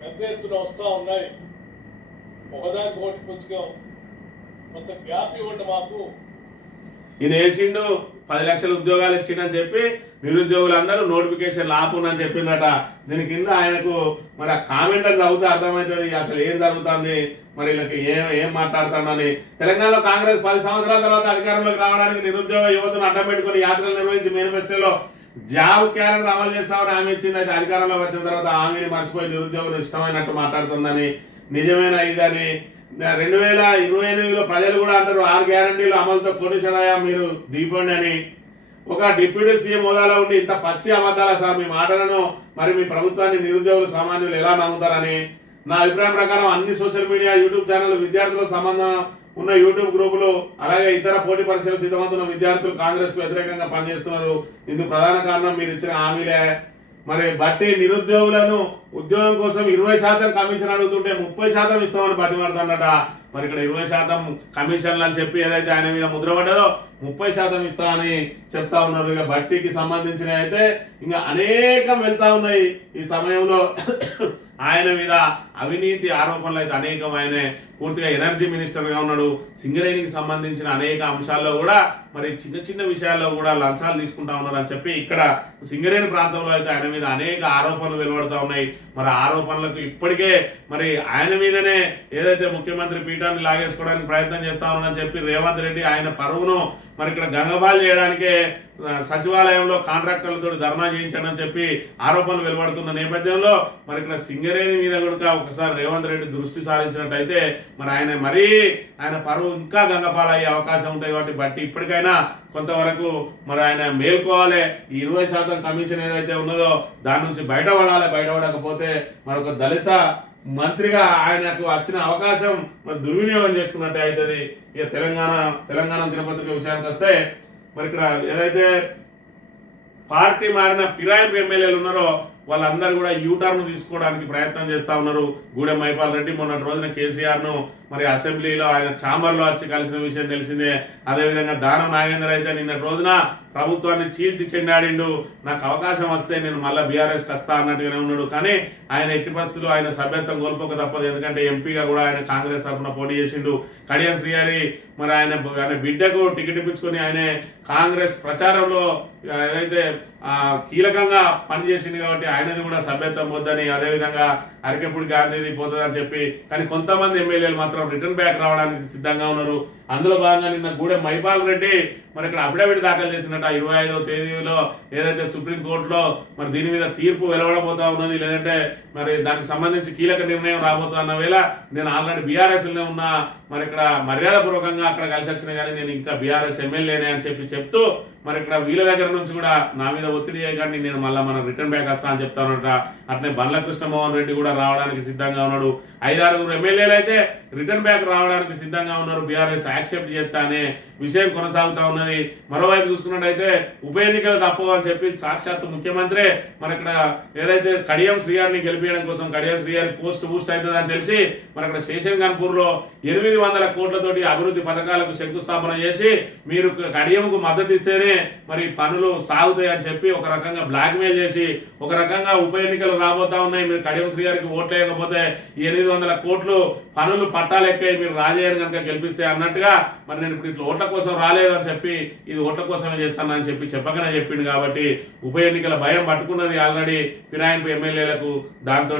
పెద్ద ఎత్తున వస్తూ ఉన్నాయి. ఒకదానికి ఒకటి కొంచెం కొంత గ్యాప్ ఇవ్వండి మాకు. ఈయన వేసిండు 10 లక్షల ఉద్యోగాలు ఇచ్చిండని చెప్పి నిరుద్యోగులందరూ నోటిఫికేషన్ ఆపునని చెప్పిందట. దీని కింద ఆయనకు మరి ఆ కామెంట్లను చదివితే అర్థమవుతుంది అసలు ఏం జరుగుతుంది, మరి వీళ్ళకి ఏం మాట్లాడుతుందని. తెలంగాణలో కాంగ్రెస్ 10 సంవత్సరాల తర్వాత అధికారంలోకి రావడానికి నిరుద్యోగ యువతను అడ్డం పెట్టుకుని యాత్రలు నిర్వహించి మేనిఫెస్టోలో జాబ్ క్యాలెండర్ అమలు చేస్తామని హామీ ఇచ్చింది. అయితే అధికారంలోకి వచ్చిన తర్వాత హామీని మర్చిపోయి నిరుద్యోగులు ఇష్టమైనట్టు మాట్లాడుతుందని, నిజమైన ఇదని 2028లో ప్రజలు కూడా అంటారు 6 గ్యారంటీలు అమలుతో కొనిసరాయా మీరు దీపండి అని. ఒక డిప్యూటీ సీఎం హోదాలో ఉండి ఇంత పచ్చి అబద్ధాలా సార్ మీ మాటలను? మరి మీ ప్రభుత్వాన్ని నిరుద్యోగులు సామాన్యులు ఎలా నమ్ముతారని నా అభిప్రాయం ప్రకారం అన్ని సోషల్ మీడియా యూట్యూబ్ ఛానల్ విద్యార్థుల సంబంధం ఉన్న యూట్యూబ్ గ్రూపులు అలాగే ఇతర పోటీ పరీక్షలు సిద్ధమవుతున్న విద్యార్థులు కాంగ్రెస్ కు వ్యతిరేకంగా పనిచేస్తున్నారు. ఇందుకు ప్రధాన కారణం మీరు ఇచ్చిన హామీలే. మరి బట్టి నిరుద్యోగులను ఉద్యోగం కోసం 20% కమిషన్ అడుగుతుంటే 30% ఇస్తామని బతిమాడుతున్నట. మరి ఇక్కడ 20% కమిషన్లు అని చెప్పి ఏదైతే ఆయన మీద ముద్రపడ్డదో 30% ఇస్తామని చెప్తా ఉన్నారు. ఇక బట్టికి సంబంధించిన అయితే ఇంకా అనేకం వెళ్తా ఉన్నాయి. ఈ సమయంలో ఆయన మీద అవినీతి ఆరోపణలు అయితే అనేకం. ఆయనే పూర్తిగా ఎనర్జీ మినిస్టర్ గా ఉన్నాడు. సింగరేణికి సంబంధించిన అనేక అంశాల్లో కూడా మరి చిన్న చిన్న విషయాల్లో కూడా లంచాలు తీసుకుంటా ఉన్నారు అని చెప్పి ఇక్కడ సింగరేణి ప్రాంతంలో అయితే ఆయన మీద అనేక ఆరోపణలు వెలువడుతూ ఉన్నాయి. మరి ఆరోపణలకు ఇప్పటికే మరి ఆయన మీదనే ఏదైతే ముఖ్యమంత్రి పీఠాన్ని లాగేసుకోవడానికి ప్రయత్నం చేస్తా ఉన్నారని చెప్పి రేవంత్ రెడ్డి ఆయన పరువును మరి ఇక్కడ గంగబాల్ చేయడానికే సచివాలయంలో కాంట్రాక్టర్లతో ధర్నా చేయించాడని చెప్పి ఆరోపణలు వెలువడుతున్న నేపథ్యంలో మరి ఇక్కడ సింగరేణి మీద కూడా ఒకసారి రేవంత్ రెడ్డి దృష్టి సారించినట్టయితే మరి ఆయన పరువు ఇంకా గంగపాలయ్యే అవకాశం ఉంటాయి. కాబట్టి బట్టి ఇప్పటికైనా కొంతవరకు మరి ఆయన మేల్కోవాలి. ఈ 20% కమిషన్ ఏదైతే ఉన్నదో దాని నుంచి బయటపడాలి. బయటపడకపోతే మరొక దళిత మంత్రిగా ఆయనకు వచ్చిన అవకాశం మరి దుర్వినియోగం చేసుకున్నట్టే అవుతుంది. ఇక తెలంగాణ దినపత్రిక విషయానికి వస్తే మరి ఇక్కడ ఏదైతే పార్టీ మారిన ఫిరాయింపు ఎమ్మెల్యేలు ఉన్నారో వాళ్ళందరూ కూడా యూటర్న్ తీసుకోవడానికి ప్రయత్నం చేస్తా ఉన్నారు. గూడెం మైపాల్ రెడ్డి మొన్నటి రోజున కేసీఆర్ ను మరి అసెంబ్లీలో ఆయన ఛాంబర్ లో వచ్చి కలిసిన విషయం తెలిసిందే. అదేవిధంగా దానం నాగేందర్ అయితే నిన్నటి రోజున ప్రభుత్వాన్ని చీల్చి చెండాడిండు. నాకు అవకాశం వస్తే నేను మళ్ళీ బీఆర్ఎస్ వస్తా అన్నట్టుగానే ఉన్నాడు. కానీ ఆయన ఎట్టి పరిస్థితుల్లో ఆయన సభ్యత్వం కోల్పోక తప్పదు. ఎందుకంటే ఎంపీగా కూడా ఆయన కాంగ్రెస్ తరఫున పోటీ చేసిండు. కడియం శ్రీహరి మరి ఆయన బిడ్డకు టికెట్ ఇప్పించుకొని ఆయన కాంగ్రెస్ ప్రచారంలో ఏదైతే కీలకంగా పనిచేసింది కాబట్టి ఆయనది కూడా సభ్యత్వం వద్దని, అదేవిధంగా అరికెప్పుడు గాంధీది పోతుందని చెప్పి, కానీ కొంతమంది ఎమ్మెల్యేలు మాత్రం రిటర్న్ బ్యాక్ రావడానికి సిద్ధంగా ఉన్నారు. అందులో భాగంగా నిన్న గూడెం మైపాల్ రెడ్డి మరి ఇక్కడ అఫిడవిట్ దాఖలు చేసినట్టు 25వ తేదీలో ఏదైతే సుప్రీంకోర్టులో మరి దీని మీద తీర్పు వెలువడబోతా ఉన్నది, లేదంటే మరి దానికి సంబంధించి కీలక నిర్ణయం రాబోతా అన్న వేళ నేను ఆల్రెడీ బీఆర్ఎస్ లోనే ఉన్నా, మరి ఇక్కడ మర్యాదపూర్వకంగా అక్కడ కలిసి వచ్చినా కానీ నేను ఇంకా బీఆర్ఎస్ ఎమ్మెల్యేనే అని చెప్తూ మరి ఇక్కడ వీళ్ళ దగ్గర నుంచి కూడా నా మీద ఒత్తిడి చేయకండి, నేను మళ్ళీ మనం రిటర్న్ బ్యాక్ వస్తా అని చెప్తానట. అట్లే బండ్ల కృష్ణమోహన్ రెడ్డి కూడా రావడానికి సిద్ధంగా ఉన్నాడు. 5-6 ఎమ్మెల్యేలు అయితే రిటర్న్ బ్యాక్ రావడానికి సిద్ధంగా ఉన్నారు. బీఆర్ఎస్ యాక్సెప్ట్ చేస్తా అనే విషయం కొనసాగుతా ఉన్నది. మరోవైపు చూసుకున్నట్టయితే ఉప ఎన్నికలు తప్పవు అని చెప్పి సాక్షాత్తు ముఖ్యమంత్రి మరి ఇక్కడ ఏదైతే కడియం శ్రీగారిని గెలిపించడం కోసం కడియం శ్రీగారి పోస్ట్ బూస్ట్ అవుతుంది అని తెలిసి మరి అక్కడ శేషన్ కాన్పూర్ లో 800 కోట్లతోటి అభివృద్ధి పథకాలకు శంకుస్థాపన చేసి మీరు కడియంకు మద్దతు ఇస్తేనే మరి పనులు సాగుతాయి అని చెప్పి ఒక రకంగా బ్లాక్ మెయిల్ చేసి ఒక రకంగా ఉప ఎన్నికలు రాబోతా ఉన్నాయి, మీరు కడియం శ్రీగారికి ఓట్లు వేయకపోతే 800 కోట్లు పనులు పట్టాలెక్కాయి, మీరు రాజయ్యని కనుక గెలిపిస్తే అన్నట్టుగా మరి నేను ఇప్పుడు ఇట్లా ఓట్ల కోసం రాలేదు అని చెప్పి ఇది ఓట్ల కోసమే చేస్తానని చెప్పి చెప్పగానే చెప్పిండు. కాబట్టి ఉప ఎన్నికల భయం పట్టుకున్నది ఆల్రెడీ ఫిరాయింపు ఎమ్మెల్యేలకు. దాంతో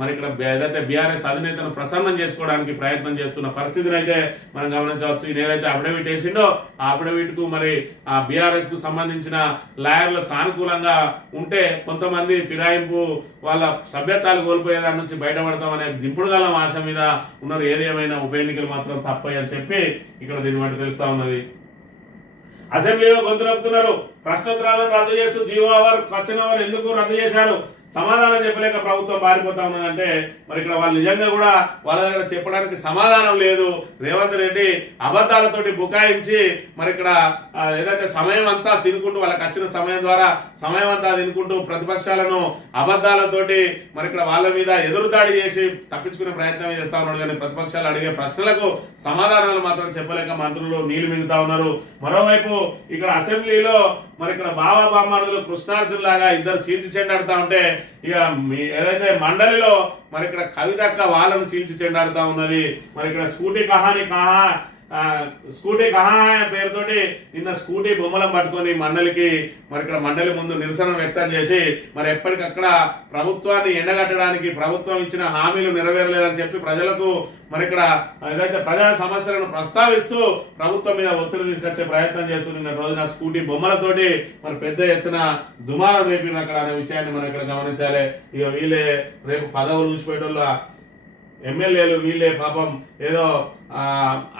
మరి ఇక్కడ ఏదైతే బీఆర్ఎస్ అధినేతను ప్రసన్నం చేసుకోవడానికి ప్రయత్నం చేస్తున్న పరిస్థితిని అయితే మనం గమనించవచ్చు. ఈయన ఏదైతే అఫిడవిట్ వేసిండో ఆ అఫిడవిట్ కు మరి ఆ బీఆర్ఎస్ కు సంబంధించిన లాయర్లు సానుకూలంగా ఉంటే కొంతమంది ఫిరాయింపు వాళ్ళ సభ్యత్వాలు కోల్పోయేదాని నుంచి బయటపడతామనే దింపుడుగాలం ఆశ మీద ఉన్నారు. ఏది ఏమైనా ఉప ఎన్నికలు మాత్రం తప్పని అని చెప్పి ఇక్కడ దీన్ని బట్టి తెలుస్తా ఉన్నది. అసెంబ్లీలో గొంతు నొక్కుతున్నారు. ప్రశ్నోత్తరాలను రద్దు చేస్తూ జీవో అవర్ క్వశ్చన్ అవర్ ఎందుకు రద్దు చేశారు, సమాధానం చెప్పలేక ప్రభుత్వం పారిపోతా ఉన్నదంటే మరి ఇక్కడ వాళ్ళు నిజంగా కూడా వాళ్ళ దగ్గర చెప్పడానికి సమాధానం లేదు. రేవంత్ రెడ్డి అబద్ధాలతోటి బుకాయించి మరి ఇక్కడ ఏదైతే సమయం అంతా తినుకుంటూ వాళ్ళకి వచ్చిన సమయం ద్వారా సమయం అంతా తినుకుంటూ ప్రతిపక్షాలను అబద్ధాలతోటి మరి ఇక్కడ వాళ్ళ మీద ఎదురుదాడి చేసి తప్పించుకునే ప్రయత్నం చేస్తా ఉన్నాడు. కానీ ప్రతిపక్షాలు అడిగే ప్రశ్నలకు సమాధానాలు మాత్రం చెప్పలేక మంత్రులు నీళ్లు మింగుతా ఉన్నారు. మరోవైపు ఇక్కడ అసెంబ్లీలో మరి ఇక్కడ బావా బామ్మారుదులు కృష్ణార్జున్ లాగా ఇద్దరు చీల్చి చెండాడుతా ఉంటే ఇక ఏదైతే మండలిలో మరి ఇక్కడ కవితక్క వాళ్ళను చీల్చి చెండాడుతా ఉన్నది. మరి ఇక్కడ స్కూటీ కహా పేరుతోటి నిన్న స్కూటీ బొమ్మలను పట్టుకొని మండలికి మరి ఇక్కడ మండలి ముందు నిరసన వ్యక్తం చేసి మరి ఎప్పటికక్కడ ప్రభుత్వాన్ని ఎండగట్టడానికి ప్రభుత్వం ఇచ్చిన హామీలు నెరవేరలేదని చెప్పి ప్రజలకు మరి ఇక్కడ ఏదైతే ప్రజా సమస్యలను ప్రస్తావిస్తూ ప్రభుత్వం మీద ఒత్తిడి తీసుకొచ్చే ప్రయత్నం చేస్తున్న రోజున స్కూటీ బొమ్మలతోటి మరి పెద్ద ఎత్తున దుమారం రేపిన అక్కడ అనే విషయాన్ని మనం ఇక్కడ గమనించాలి. ఇక వీళ్ళే రేపు పదవులు చూసిపోయేటోళ్ళు ఎమ్మెల్యేలు వీళ్ళే పాపం ఏదో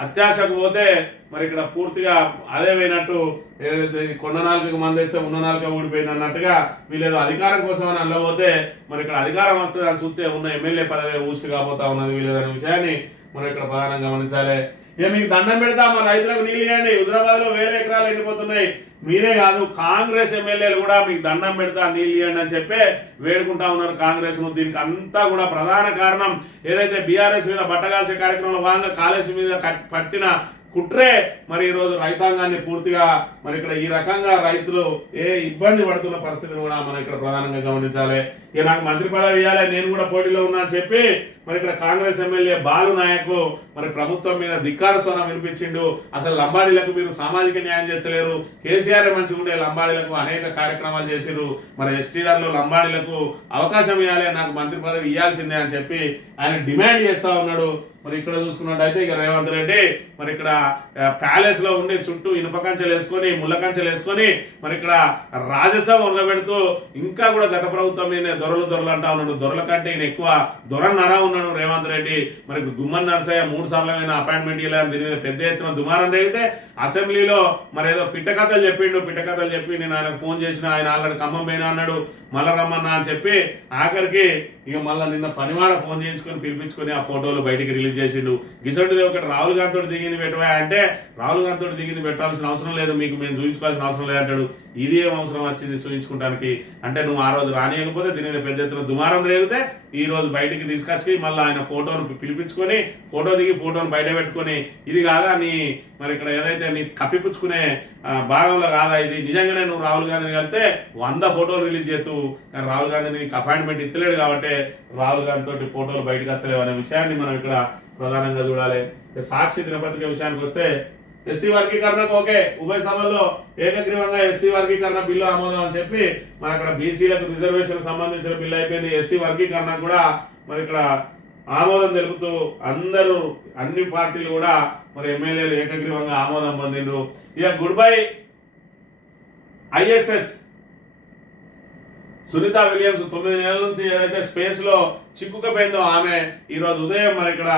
అత్యాశకు పోతే మరి ఇక్కడ పూర్తిగా అదే పోయినట్టు ఏదైతే కొండ నాలుగు మందేస్తే ఉన్న నాలుక ఊడిపోయింది అన్నట్టుగా వీళ్ళేదో అధికారం కోసం అని అనలేకపోతే మరి ఇక్కడ అధికారం వస్తుంది అని చూస్తే ఉన్న ఎమ్మెల్యే పదవి ఊస్ట్ కాబోతా ఉన్నది వీళ్ళదనే విషయాన్ని మనం ఇక్కడ ప్రధానంగా గమనించాలి. ఇక మీకు దండం పెడతా మన రైతులకు నీళ్ళు ఇవ్వండి, హుజరాబాద్ లో 1000 ఎకరాలు ఎండిపోతున్నాయి, మీరే కాదు కాంగ్రెస్ ఎమ్మెల్యేలు కూడా మీకు దండం పెడతా నీళ్ళు ఇవ్వండి అని చెప్పి వేడుకుంటా ఉన్నారు కాంగ్రెస్ ను. దీనికి అంతా కూడా ప్రధాన కారణం ఏదైతే బీఆర్ఎస్ మీద బట్టగాల్చే కార్యక్రమంలో భాగంగా కాళేశ్ మీద పట్టిన కుట్రే మరి ఈ రోజు రైతాంగాన్ని పూర్తిగా మరి ఇక్కడ ఈ రకంగా రైతులు ఏ ఇబ్బంది పడుతున్న పరిస్థితిని కూడా మనం ఇక్కడ ప్రధానంగా గమనించాలి. ఇక నాకు మంత్రి పదవి ఇవ్వాలి, నేను కూడా పోటీలో ఉన్నా అని చెప్పి మరి ఇక్కడ కాంగ్రెస్ ఎమ్మెల్యే బాలు నాయక్ మరి ప్రభుత్వం మీద ధిక్కార స్వరం వినిపించిండు. అసలు లంబాడీలకు మీరు సామాజిక న్యాయం చేస్తలేరు, కేసీఆర్ మంచిగా ఉండే లంబాడీలకు అనేక కార్యక్రమాలు చేసిరు, మరి ఎస్టీ దానిలో లంబాడీలకు అవకాశం ఇవ్వాలి, నాకు మంత్రి పదవి ఇవ్వాల్సిందే అని చెప్పి ఆయన డిమాండ్ చేస్తా ఉన్నాడు. మరి ఇక్కడ చూసుకున్నట్టయితే ఇక రేవంత్ రెడ్డి మరి ఇక్కడ ప్యాలెస్ లో ఉండి చుట్టూ ఇనుప కంచెలు వేసుకొని ముళ్ళ కంచెలు వేసుకొని మరి ఇక్కడ రాజసభ ఉరగబెడుతూ ఇంకా కూడా గత ప్రభుత్వం మీద దొరలు అంటా ఉన్నాడు. దొరల కంటే ఈయన ఎక్కువ దొరన్నరా ఉన్నాడు రేవంత్ రెడ్డి. మరి గుమ్మన్ నరసయ్య 3 సార్లు అపాయింట్మెంట్ ఇవ్వాలి, దీని మీద పెద్ద ఎత్తున దుమారం రేగితే అసెంబ్లీలో మరి ఏదో పిట్టకథలు చెప్పి నేను ఆయనకు ఫోన్ చేసిన, ఆయన ఆల్రెడీ ఖమ్మం పోయినా అన్నాడు, మళ్ళా రమ్మన్నా అని చెప్పి ఆఖరికి ఇక మళ్ళీ నిన్న పనివాడ ఫోన్ చేయించుకొని పిలిపించుకొని ఆ ఫోటోలు బయటికి రిలీజ్ చేసిండు. గిసొంటిది ఒకటి రాహుల్ గాంధీ తోటి దిగింది పెట్టవా అంటే రాహుల్ గాంధీ తోటి దిగింది పెట్టాల్సిన అవసరం లేదు, మీకు మేము చూపించుకోవాల్సిన అవసరం లేదంటాడు. ఇది ఏం అవసరం వచ్చింది చూపించుకోవడానికి అంటే నువ్వు ఆ రోజు రానియకపోతే దీని మీద పెద్ద ఎత్తున దుమారం రేగితే ఈ రోజు బయటికి తీసుకొచ్చి మళ్ళీ ఆయన ఫోటోను పిలిపించుకొని ఫోటో దిగి ఫోటోను బయట పెట్టుకొని ఇది కాదా నీ మరి ఇక్కడ ఏదైతే నీ కప్పిపుచ్చుకునే భాగంలో కాదా ఇది, నిజంగానే నువ్వు రాహుల్ గాంధీని కలిస్తే 100 ఫోటోలు రిలీజ్ చేస్తూ కానీ రాహుల్ గాంధీని నీకు అపాయింట్మెంట్ ఇస్తలేడు కాబట్టి రాహుల్ గాంధీ తోటి ఫోటోలు బయటకు వస్తలేవు అనే విషయాన్ని మనం ఇక్కడ ప్రధానంగా చూడాలి. సాక్షి దినపత్రిక విషయానికి వస్తే ఎస్సీ వర్గీకరణకు ఓకే, ఉభయ సభల్లో ఏకగ్రీవంగా ఎస్సీ వర్గీకరణ బిల్లు ఆమోదం అని చెప్పి మన అక్కడ బీసీలకు రిజర్వేషన్ సంబంధించిన బిల్లు అయిపోయింది. ఎస్సీ వర్గీకరణ కూడా మరి ఇక్కడ ఆమోదం తెలుపుతూ అందరూ అన్ని పార్టీలు కూడా మరి ఎమ్మెల్యేలు ఏకగ్రీవంగా ఆమోదం పొందిండ్రు. ఇక goodbye ISS Sunita Williams 9 నెలల నుంచి ఏదైతే స్పేస్ లో చిక్కుకపోయిందో ఆమె ఈ రోజు ఉదయం మరి ఇక్కడ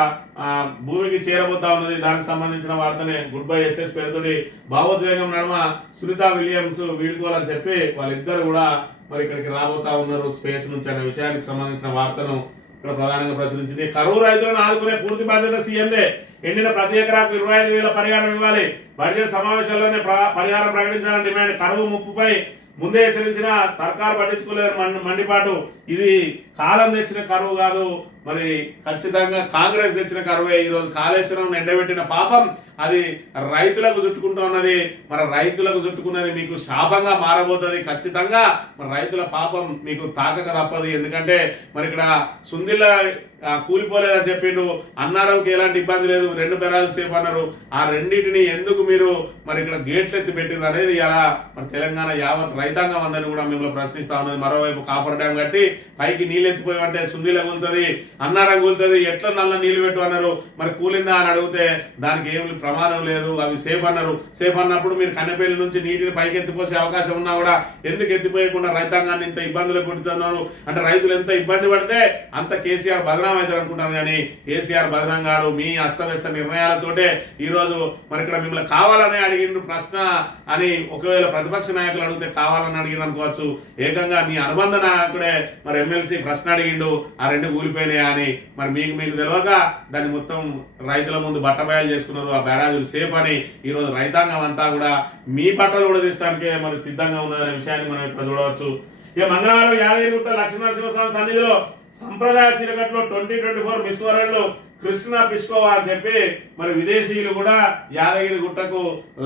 భూమికి చేరబోతా ఉన్నది. దానికి సంబంధించిన వార్తనే గుడ్ బై ఎస్ఎస్ పేరుతోటి భావోద్వేగం నడుమ సునీత విలియమ్స్ వీడుకోవాలని చెప్పి వాళ్ళిద్దరు కూడా మరి ఇక్కడికి రాబోతా ఉన్నారు స్పేస్ నుంచి అనే విషయానికి సంబంధించిన వార్తను ఇక్కడ ప్రధానంగా ప్రచురించింది. కరువు రైతులను ఆదుకునే పూర్తి బాధ్యత సీఎందే, ఎండిన ప్రతి ఎకరాకు 25,000 పరిహారం ఇవ్వాలి, బడ్జెట్ సమావేశాల్లోనే పరిహారం ప్రకటించాలని డిమాండ్. కరువు ముప్పుపై ముందే హెచ్చరించిన సర్కార్ పట్టించుకోలేదని మండిపాటు. ఇది కాలం తెచ్చిన కరువు కాదు, మరి ఖచ్చితంగా కాంగ్రెస్ తెచ్చిన కరువే. ఈ రోజు కాళేశ్వరం ఎండబెట్టిన పాపం అది రైతులకు చుట్టుకుంటూ ఉన్నది. మరి రైతులకు చుట్టుకున్నది మీకు శాపంగా మారబోతుంది. ఖచ్చితంగా మరి రైతుల పాపం మీకు తాకక తప్పదు. ఎందుకంటే మరి ఇక్కడ సుందిల్ల కూలిపోలేదని చెప్పిండు, అన్నారంకి ఎలాంటి ఇబ్బంది లేదు, 2 బెరాలు సేఫ్ అన్నారు. ఆ రెండింటిని ఎందుకు మీరు మరి ఇక్కడ గేట్లు ఎత్తి పెట్టింది అనేది ఇలా మరి తెలంగాణ యావత్ రైతాంగం అందరినీ కూడా మిమ్మల్ని ప్రశ్నిస్తా ఉన్నది. మరోవైపు కాపర్ డ్యాం కట్టి పైకి నీళ్ళు ఎత్తిపోయామంటే సుందిల కూలుతుంది, అన్నారం కూలుతుంది, ఎట్లా నల్ల నీళ్లు పెట్టు అన్నారు. మరి కూలిందా అని అడిగితే దానికి ఏమి ప్రమాదం లేదు, అవి సేఫ్ అన్నారు. సేఫ్ అన్నప్పుడు మీరు కన్నెపల్లి నుంచి నీటిని పైకి ఎత్తిపోసే అవకాశం ఉన్నా కూడా ఎందుకు ఎత్తిపోయకుండా రైతాంగాన్ని ఇంత ఇబ్బందులు పెడుతున్నారు అంటే రైతులు ఎంత ఇబ్బంది పడితే అంత కేసీఆర్ బదనాం అవుతారు అనుకుంటాను. కానీ కేసీఆర్ బదనాం కాడు. మీ అస్తవ్యస్త నిర్ణయాలతోటే ఈ రోజు మరి ఇక్కడ మిమ్మల్ని కావాలని అడిగిన ప్రశ్న అని ఒకవేళ ప్రతిపక్ష నాయకులు అడిగితే కావాలని అడిగిన అనుకోవచ్చు. ఏకంగా మీ అనుబంధ నాయకుడే మరి ఎమ్మెల్సీ ప్రశ్న అడిగిండు, ఆ 2 కూలిపోయినాయా అని. మరి మీకు తెలియక దాన్ని మొత్తం రైతుల ముందు బట్టబయలు చేసుకున్నారు. ఆ బ్యారాజులు సేఫ్ అని ఈ రోజు రైతాంగం అంతా కూడా మీ బట్టలు కూడా తీసుకోవడానికే మరి సిద్ధంగా ఉన్నదనే విషయాన్ని మనం ఇక్కడ చూడవచ్చు. ఇక మంగళవారం యాదగిరిగుట్ట లక్ష్మీనరసింహస్వామి సన్నిధిలో సంప్రదాయ చిరకట్లో 2024 మిస్ వరల్డ్ కృష్ణ పిచ్చుకోవా అని చెప్పి మరి విదేశీయులు కూడా యాదగిరి గుట్టకు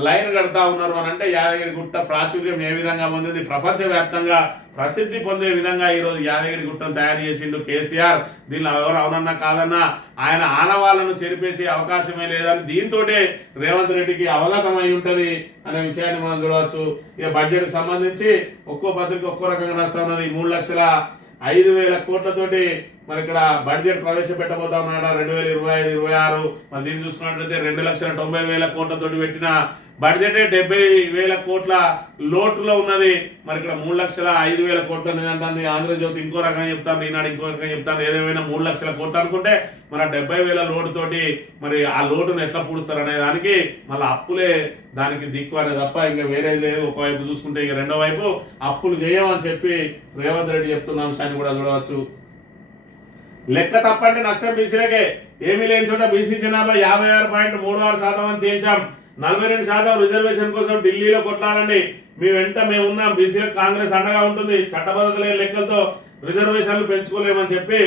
లైన్ కడతా ఉన్నారు. అని అంటే యాదగిరి గుట్ట ప్రాచుర్యం ఏ విధంగా పొందింది, ప్రపంచ వ్యాప్తంగా ప్రసిద్ధి పొందే విధంగా ఈ రోజు యాదగిరి గుట్టను తయారు చేసిండు కేసీఆర్. దీనిలో ఎవరు అవునన్నా కాదన్నా ఆయన ఆనవాళ్లను చెరిపేసే అవకాశమే లేదని దీంతో రేవంత్ రెడ్డికి అవగతమై ఉంటది అనే విషయాన్ని మనం చూడవచ్చు. ఇక బడ్జెట్ కు సంబంధించి ఒక్కో పత్రిక ఒక్కో రకంగా రాస్తా ఉన్నది. 3,05,000 కోట్లతోటి మరి ఇక్కడ బడ్జెట్ ప్రవేశపెట్టబోతా ఉన్నాడు 2025-26. మరి దీన్ని చూసుకున్నట్లయితే 2,90,000 కోట్లతోటి పెట్టిన బడ్జెట్ 70,000 కోట్ల లోటులో ఉన్నది. మరి ఇక్కడ 3,05,000 కోట్లు అనేది అంటుంది. ఆంధ్రజ్యోతి ఇంకో రకంగా చెప్తాను, ఈనాడు ఇంకో రకంగా చెప్తాను. ఏదేమైనా 3,00,000 కోట్లు అనుకుంటే మరి 70,000 లోటుతోటి మరి ఆ లోటును ఎట్లా పూడుస్తారు అనే దానికి మళ్ళీ అప్పులే దానికి దిక్కు అనే తప్ప ఇంకా వేరే లేదు. ఒకవైపు చూసుకుంటే ఇక రెండో వైపు అప్పులు చేయమని చెప్పి రేవంత్ రెడ్డి చెప్తున్న అంశాన్ని కూడా చూడవచ్చు. లెక్క తప్పంటే నష్టం బీసీలకే, ఏమీ లేని చోట బీసీ జనాభా 56.36% అని తేల్చాం. 42% రిజర్వేషన్ కోసం ఢిల్లీలో కొట్లాడండి, మీ వెంట మేము ఉన్నాం, బీసీలకు కాంగ్రెస్ అండగా ఉంటుంది, చట్టబద్ధత లేని లెక్కలతో రిజర్వేషన్లు పెంచుకోలేమని చెప్పి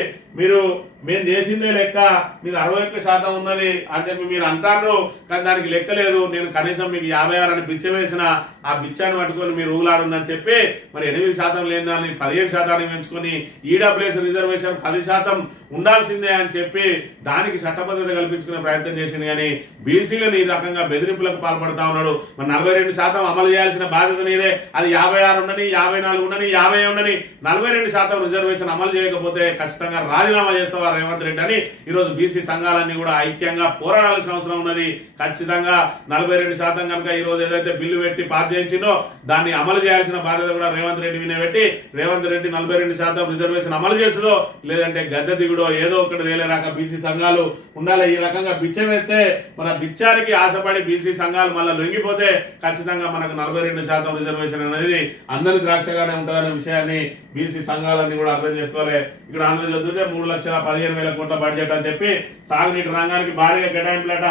మేము చేసిందే లెక్క, మీరు 61% ఉన్నది అని చెప్పి మీరు అంటారు. కానీ దానికి లెక్క లేదు. నేను కనీసం మీకు 56 అని బిచ్చ వేసిన ఆ బిచ్చాన్ని పట్టుకొని మీరు ఊలాడుందని చెప్పి మరి 8% లేని దాన్ని 15% పెంచుకొని ఈడబ్ల్యూఎస్ రిజర్వేషన్ 10% ఉండాల్సిందే అని చెప్పి దానికి చట్టబద్ధత కల్పించుకునే ప్రయత్నం చేసింది. కానీ బీసీలను ఈ రకంగా బెదిరింపులకు పాల్పడతా ఉన్నాడు. మరి 42% అమలు చేయాల్సిన బాధ్యత నీదే. అది 56 ఉండని, 54 ఉండని, 50 ఉండని, 42% రిజర్వేషన్ అమలు చేయకపోతే ఖచ్చితంగా రాజీనామా చేస్తావా రేవంత్ రెడ్డి అని ఈరోజు బీసీ సంఘాలన్నీ కూడా ఐక్యంగా పోరాడాల్సిన అవసరం ఉన్నది. ఖచ్చితంగా 42% కనుక ఈ రోజు ఏదైతే బిల్లు పెట్టి పాస్ చేయించిందో దాన్ని అమలు చేయాల్సిన బాధ్యత కూడా రేవంత్ రెడ్డి వినే పెట్టి రేవంత్ రెడ్డి 42% రిజర్వేషన్ అమలు చేసుడో లేదంటే గద్దె దిగుడో ఏదో ఒకటి తేలేరాక బీసీ సంఘాలు ఉండాలి. ఈ రకంగా బిచ్చం ఎత్తే మన బిచ్చానికి ఆశపడి బీసీ సంఘాలు మళ్ళీ లొంగిపోతే ఖచ్చితంగా మనకు 42% రిజర్వేషన్ అనేది అందరి ద్రాక్షగానే ఉంటుందనే విషయాన్ని బీసీ సంఘాలన్నీ కూడా అర్థం చేసుకోవాలి. ఇక్కడ ఆంధ్రజ్యోతి 3,15,000 కోట్ల బడ్జెట్ అని చెప్పి సాగునీటి రంగానికి భారీగా కేటాయింపులట.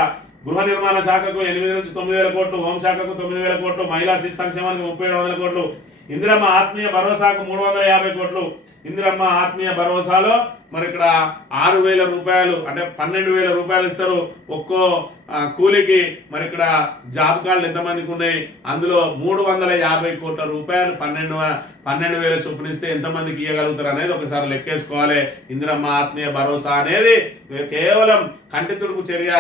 గృహ నిర్మాణ శాఖకు 8 నుంచి 9,000 కోట్లు, హోంశాఖకు 9,000 కోట్లు, మహిళా శిశు సంక్షేమానికి 3,700 కోట్లు, ఇందిరమ్మ ఆత్మీయ భరోసాకు 350 కోట్లు. ఇందిరమ్మ ఆత్మీయ భరోసాలో మరి ఇక్కడ 6,000 రూపాయలు అంటే 12,000 రూపాయలు ఇస్తారు ఒక్కో కూలికి. మరి ఇక్కడ జాబ్ కార్డులు ఎంతమందికి ఉన్నాయి, అందులో 350 కోట్ల రూపాయలు 12,000 చొప్పునిస్తే ఎంతమందికి ఇవ్వగలుగుతారు అనేది ఒకసారి లెక్కేసుకోవాలి. ఇందిరమ్మ ఆత్మీయ భరోసా అనేది కేవలం కంటి తుడుపు చర్య,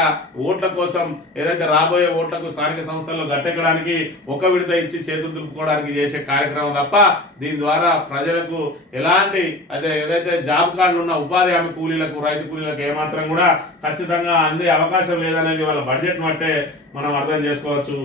ఓట్ల కోసం ఏదైతే రాబోయే ఓట్లకు స్థానిక సంస్థల్లో గట్టెక్కడానికి ఒక విడత ఇచ్చి చేతులు దులుపుకోవడానికి చేసే కార్యక్రమం తప్ప దీని ద్వారా ప్రజలకు ఎలాంటి ఏదైతే జాబ్ కార్డులు ఉన్న ఉపాధి హామీ కూలీలకు, రైతు కూలీలకు ఏమాత్రం కూడా ఖచ్చితంగా అందే అవకాశం లేదనేది వాళ్ళ బడ్జెట్ బట్టే మనం అర్థం చేసుకోవచ్చు.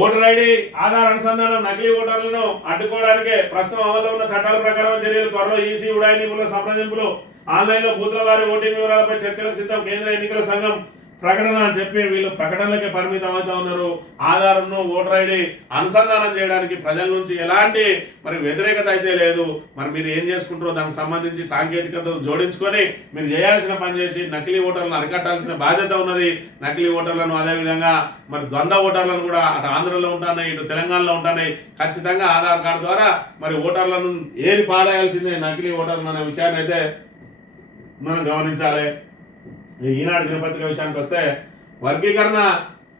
ఓటర్ ఐడి ఆధార్ అనుసంధానం నకిలీ ఓటర్లను అడ్డుకోవడానికే ప్రస్తుతం అమల్లో ఉన్న చట్టాల ప్రకారం చర్యలు. త్వరలో ఈసీ ఉడాయి నిపుణుల సంప్రదింపులు. ఆన్లైన్ లో బూత్ల వారి ఓటింగ్ వివరాలపై చర్చలకు సిద్ధం. కేంద్ర ఎన్నికల సంఘం ప్రకటన అని చెప్పి వీళ్ళు ప్రకటనలకే పరిమితం అవుతా ఉన్నారు. ఆధార్ను ఓటర్ ఐడి అనుసంధానం చేయడానికి ప్రజల నుంచి ఎలాంటి మరి వ్యతిరేకత అయితే లేదు. మరి మీరు ఏం చేసుకుంటారో దానికి సంబంధించి సాంకేతికత జోడించుకొని మీరు చేయాల్సిన పని చేసి నకిలీ ఓటర్లను అరికట్టాల్సిన బాధ్యత ఉన్నది. నకిలీ ఓటర్లను అదేవిధంగా మరి ద్వంద్వ ఓటర్లను కూడా అటు ఆంధ్రలో ఉంటున్నాయి, ఇటు తెలంగాణలో ఉంటున్నాయి. ఖచ్చితంగా ఆధార్ కార్డు ద్వారా మరి ఓటర్లను ఏది పాడేయాల్సిందే నకిలీ ఓటర్లు అనే విషయాన్ని అయితే మనం గమనించాలి. ఈనాడు దినపత్రిక విషయానికి వస్తే వర్గీకరణ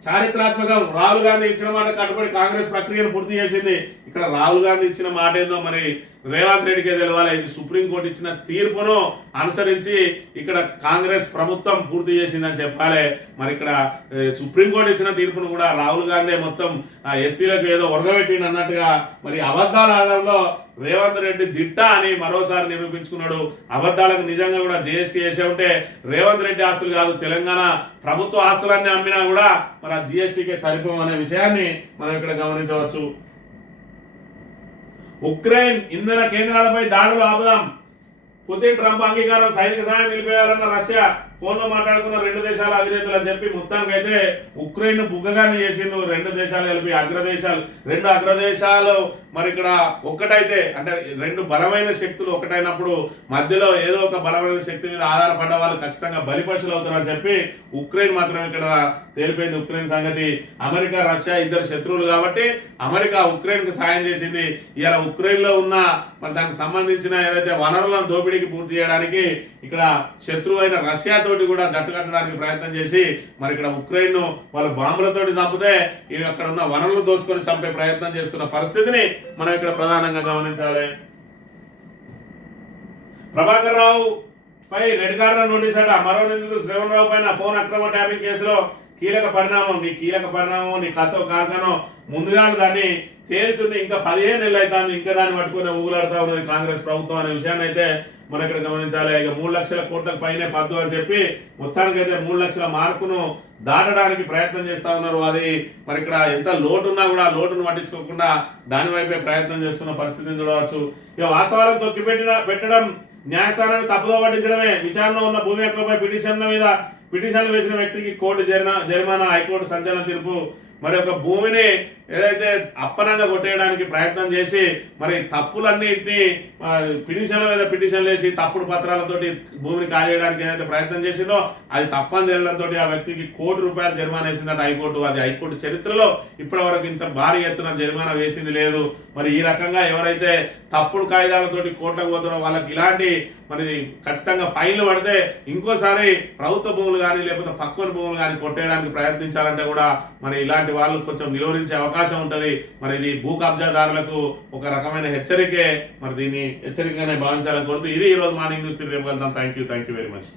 చారిత్రాత్మకం. రాహుల్ గాంధీ ఇచ్చిన మాట కట్టుబడి కాంగ్రెస్ ప్రక్రియను పూర్తి చేసింది. ఇక్కడ రాహుల్ గాంధీ ఇచ్చిన మాట ఏందో మరి రేవంత్ రెడ్డికే తెలవాలి. ఇది సుప్రీంకోర్టు ఇచ్చిన తీర్పును అనుసరించి ఇక్కడ కాంగ్రెస్ ప్రభుత్వం పూర్తి చేసిందని చెప్పాలి. మరి ఇక్కడ సుప్రీంకోర్టు ఇచ్చిన తీర్పును కూడా రాహుల్ గాంధీ మొత్తం ఎస్సీలకు ఏదో ఒరగబెట్టింది అన్నట్టుగా మరి అబద్ధాలు ఆడడంలో రేవంత్ రెడ్డి దిట్ట అని మరోసారి నిరూపించుకున్నాడు. అబద్ధాలకు నిజంగా కూడా జీఎస్టీ చేసే ఉంటే రేవంత్ రెడ్డి ఆస్తులు కాదు, తెలంగాణ ప్రభుత్వ ఆస్తులన్నీ అమ్మినా కూడా మరి ఆ జీఎస్టీకే సరిపోమనే విషయాన్ని మనం ఇక్కడ గమనించవచ్చు. ఉక్రెయిన్ ఇంధన కేంద్రాలపై దాడులు ఆపుదాం. పుతిన్ ట్రంప్ అంగీకారం. సైనిక సాయం నిలిపేయాలన్న రష్యా. ఫోన్లో మాట్లాడుకున్న రెండు దేశాల అధినేతలు అని చెప్పి మొత్తానికి అయితే ఉక్రెయిన్ బుగ్గగాన్ని చేసిండు. రెండు దేశాలు కలిపి రెండు అగ్రదేశాలు మరి ఇక్కడ ఒక్కటైతే అంటే రెండు బలమైన శక్తులు ఒకటైనప్పుడు మధ్యలో ఏదో ఒక బలమైన శక్తి మీద ఆధారపడ్డ వాళ్ళు ఖచ్చితంగా బలిపశులు అవుతారని చెప్పి ఉక్రెయిన్ మాత్రం ఇక్కడ తేలిపోయింది. ఉక్రెయిన్ సంగతి అమెరికా రష్యా ఇద్దరు శత్రువులు కాబట్టి అమెరికా ఉక్రెయిన్ కు సాయం చేసింది. ఇలా ఉక్రెయిన్ లో ఉన్న మరి దానికి సంబంధించిన ఏదైతే వనరులను దోపిడీకి పూర్తి చేయడానికి ఇక్కడ శత్రువు అయిన రష్యా తోటి కూడా జట్టు కట్టడానికి ప్రయత్నం చేసి మరి ఇక్కడ ఉక్రెయిన్ ను వాళ్ళు బాంబులతోటి చంపితే ఇవి అక్కడ ఉన్న వనరులు దోసుకొని చంపే ప్రయత్నం చేస్తున్న పరిస్థితిని మనం ఇక్కడ ప్రధానంగా గమనించాలి. ప్రభాకర్ రావు పై రెడ్ కార్నర్ నోటీస్ అట. మరో నిందితుడు శ్రవణ్ రావు పైన ఫోన్ అక్రమ ట్యాపింగ్ కేసులో కీలక పరిణామం, నీ కథో కార్ఖానో ముందుగా దాన్ని తేల్చుంది. ఇంకా 15 నెలలు అవుతుంది, ఇంకా దాన్ని పట్టుకుని ఊగులాడుతా ఉన్నది కాంగ్రెస్ ప్రభుత్వం అనే విషయాన్ని అయితే మనం ఇక్కడ గమనించాలి. ఇక 3 లక్షల కోట్లకు పైనే పద్దు అని చెప్పి మొత్తానికైతే 3 లక్షల మార్కును దాటడానికి ప్రయత్నం చేస్తా ఉన్నారు. అది మరి ఇక్కడ ఎంత లోటు ఉన్నా కూడా ఆ లోటును పట్టించుకోకుండా దాని వైపే ప్రయత్నం చేస్తున్న పరిస్థితిని చూడవచ్చు. ఇక వాస్తవాలను తొక్కి పెట్టడం, న్యాయస్థానాన్ని తప్పుదో పట్టించడమే. విచారణ ఉన్న భూమి హక్కులపై పిటిషన్లు వేసిన వ్యక్తికి కోర్టు జరిమానా, హైకోర్టు సంచలన తీర్పు. మరి ఒక భూమిని ఏదైతే అప్పనంగా కొట్టేయడానికి ప్రయత్నం చేసి మరి తప్పులన్నింటినీ పిటిషన్ల మీద పిటిషన్లు వేసి తప్పుడు పత్రాలతోటి భూమిని కాజేయడానికి ఏదైతే ప్రయత్నం చేసిందో అది తప్పని తేలడంతో ఆ వ్యక్తికి ₹1,00,00,000 జరిమానా వేసిందట హైకోర్టు. అది హైకోర్టు చరిత్రలో ఇప్పటి వరకు ఇంత భారీ ఎత్తున జరిమానా వేసింది లేదు. మరి ఈ రకంగా ఎవరైతే తప్పుడు కాగితాలతోటి కోర్టులకు పోతారో వాళ్ళకి ఇలాంటి మరి ఖచ్చితంగా ఫైన్లు పడితే ఇంకోసారి ప్రభుత్వ భూములు కానీ లేకపోతే పక్కన భూములు కానీ కొట్టేయడానికి ప్రయత్నించాలంటే కూడా మరి ఇలాంటి వాళ్ళు కొంచెం నిలువరించే అవకాశం ఉంటది. మరి ఇది భూ కబ్జాదారులకు ఒక రకమైన హెచ్చరికే. మరి దీన్ని హెచ్చరికగానే భావించాలని కోరుతూ ఇది ఈ రోజు మార్నింగ్ న్యూస్. రేపు వెళ్దాం. Thank you very much.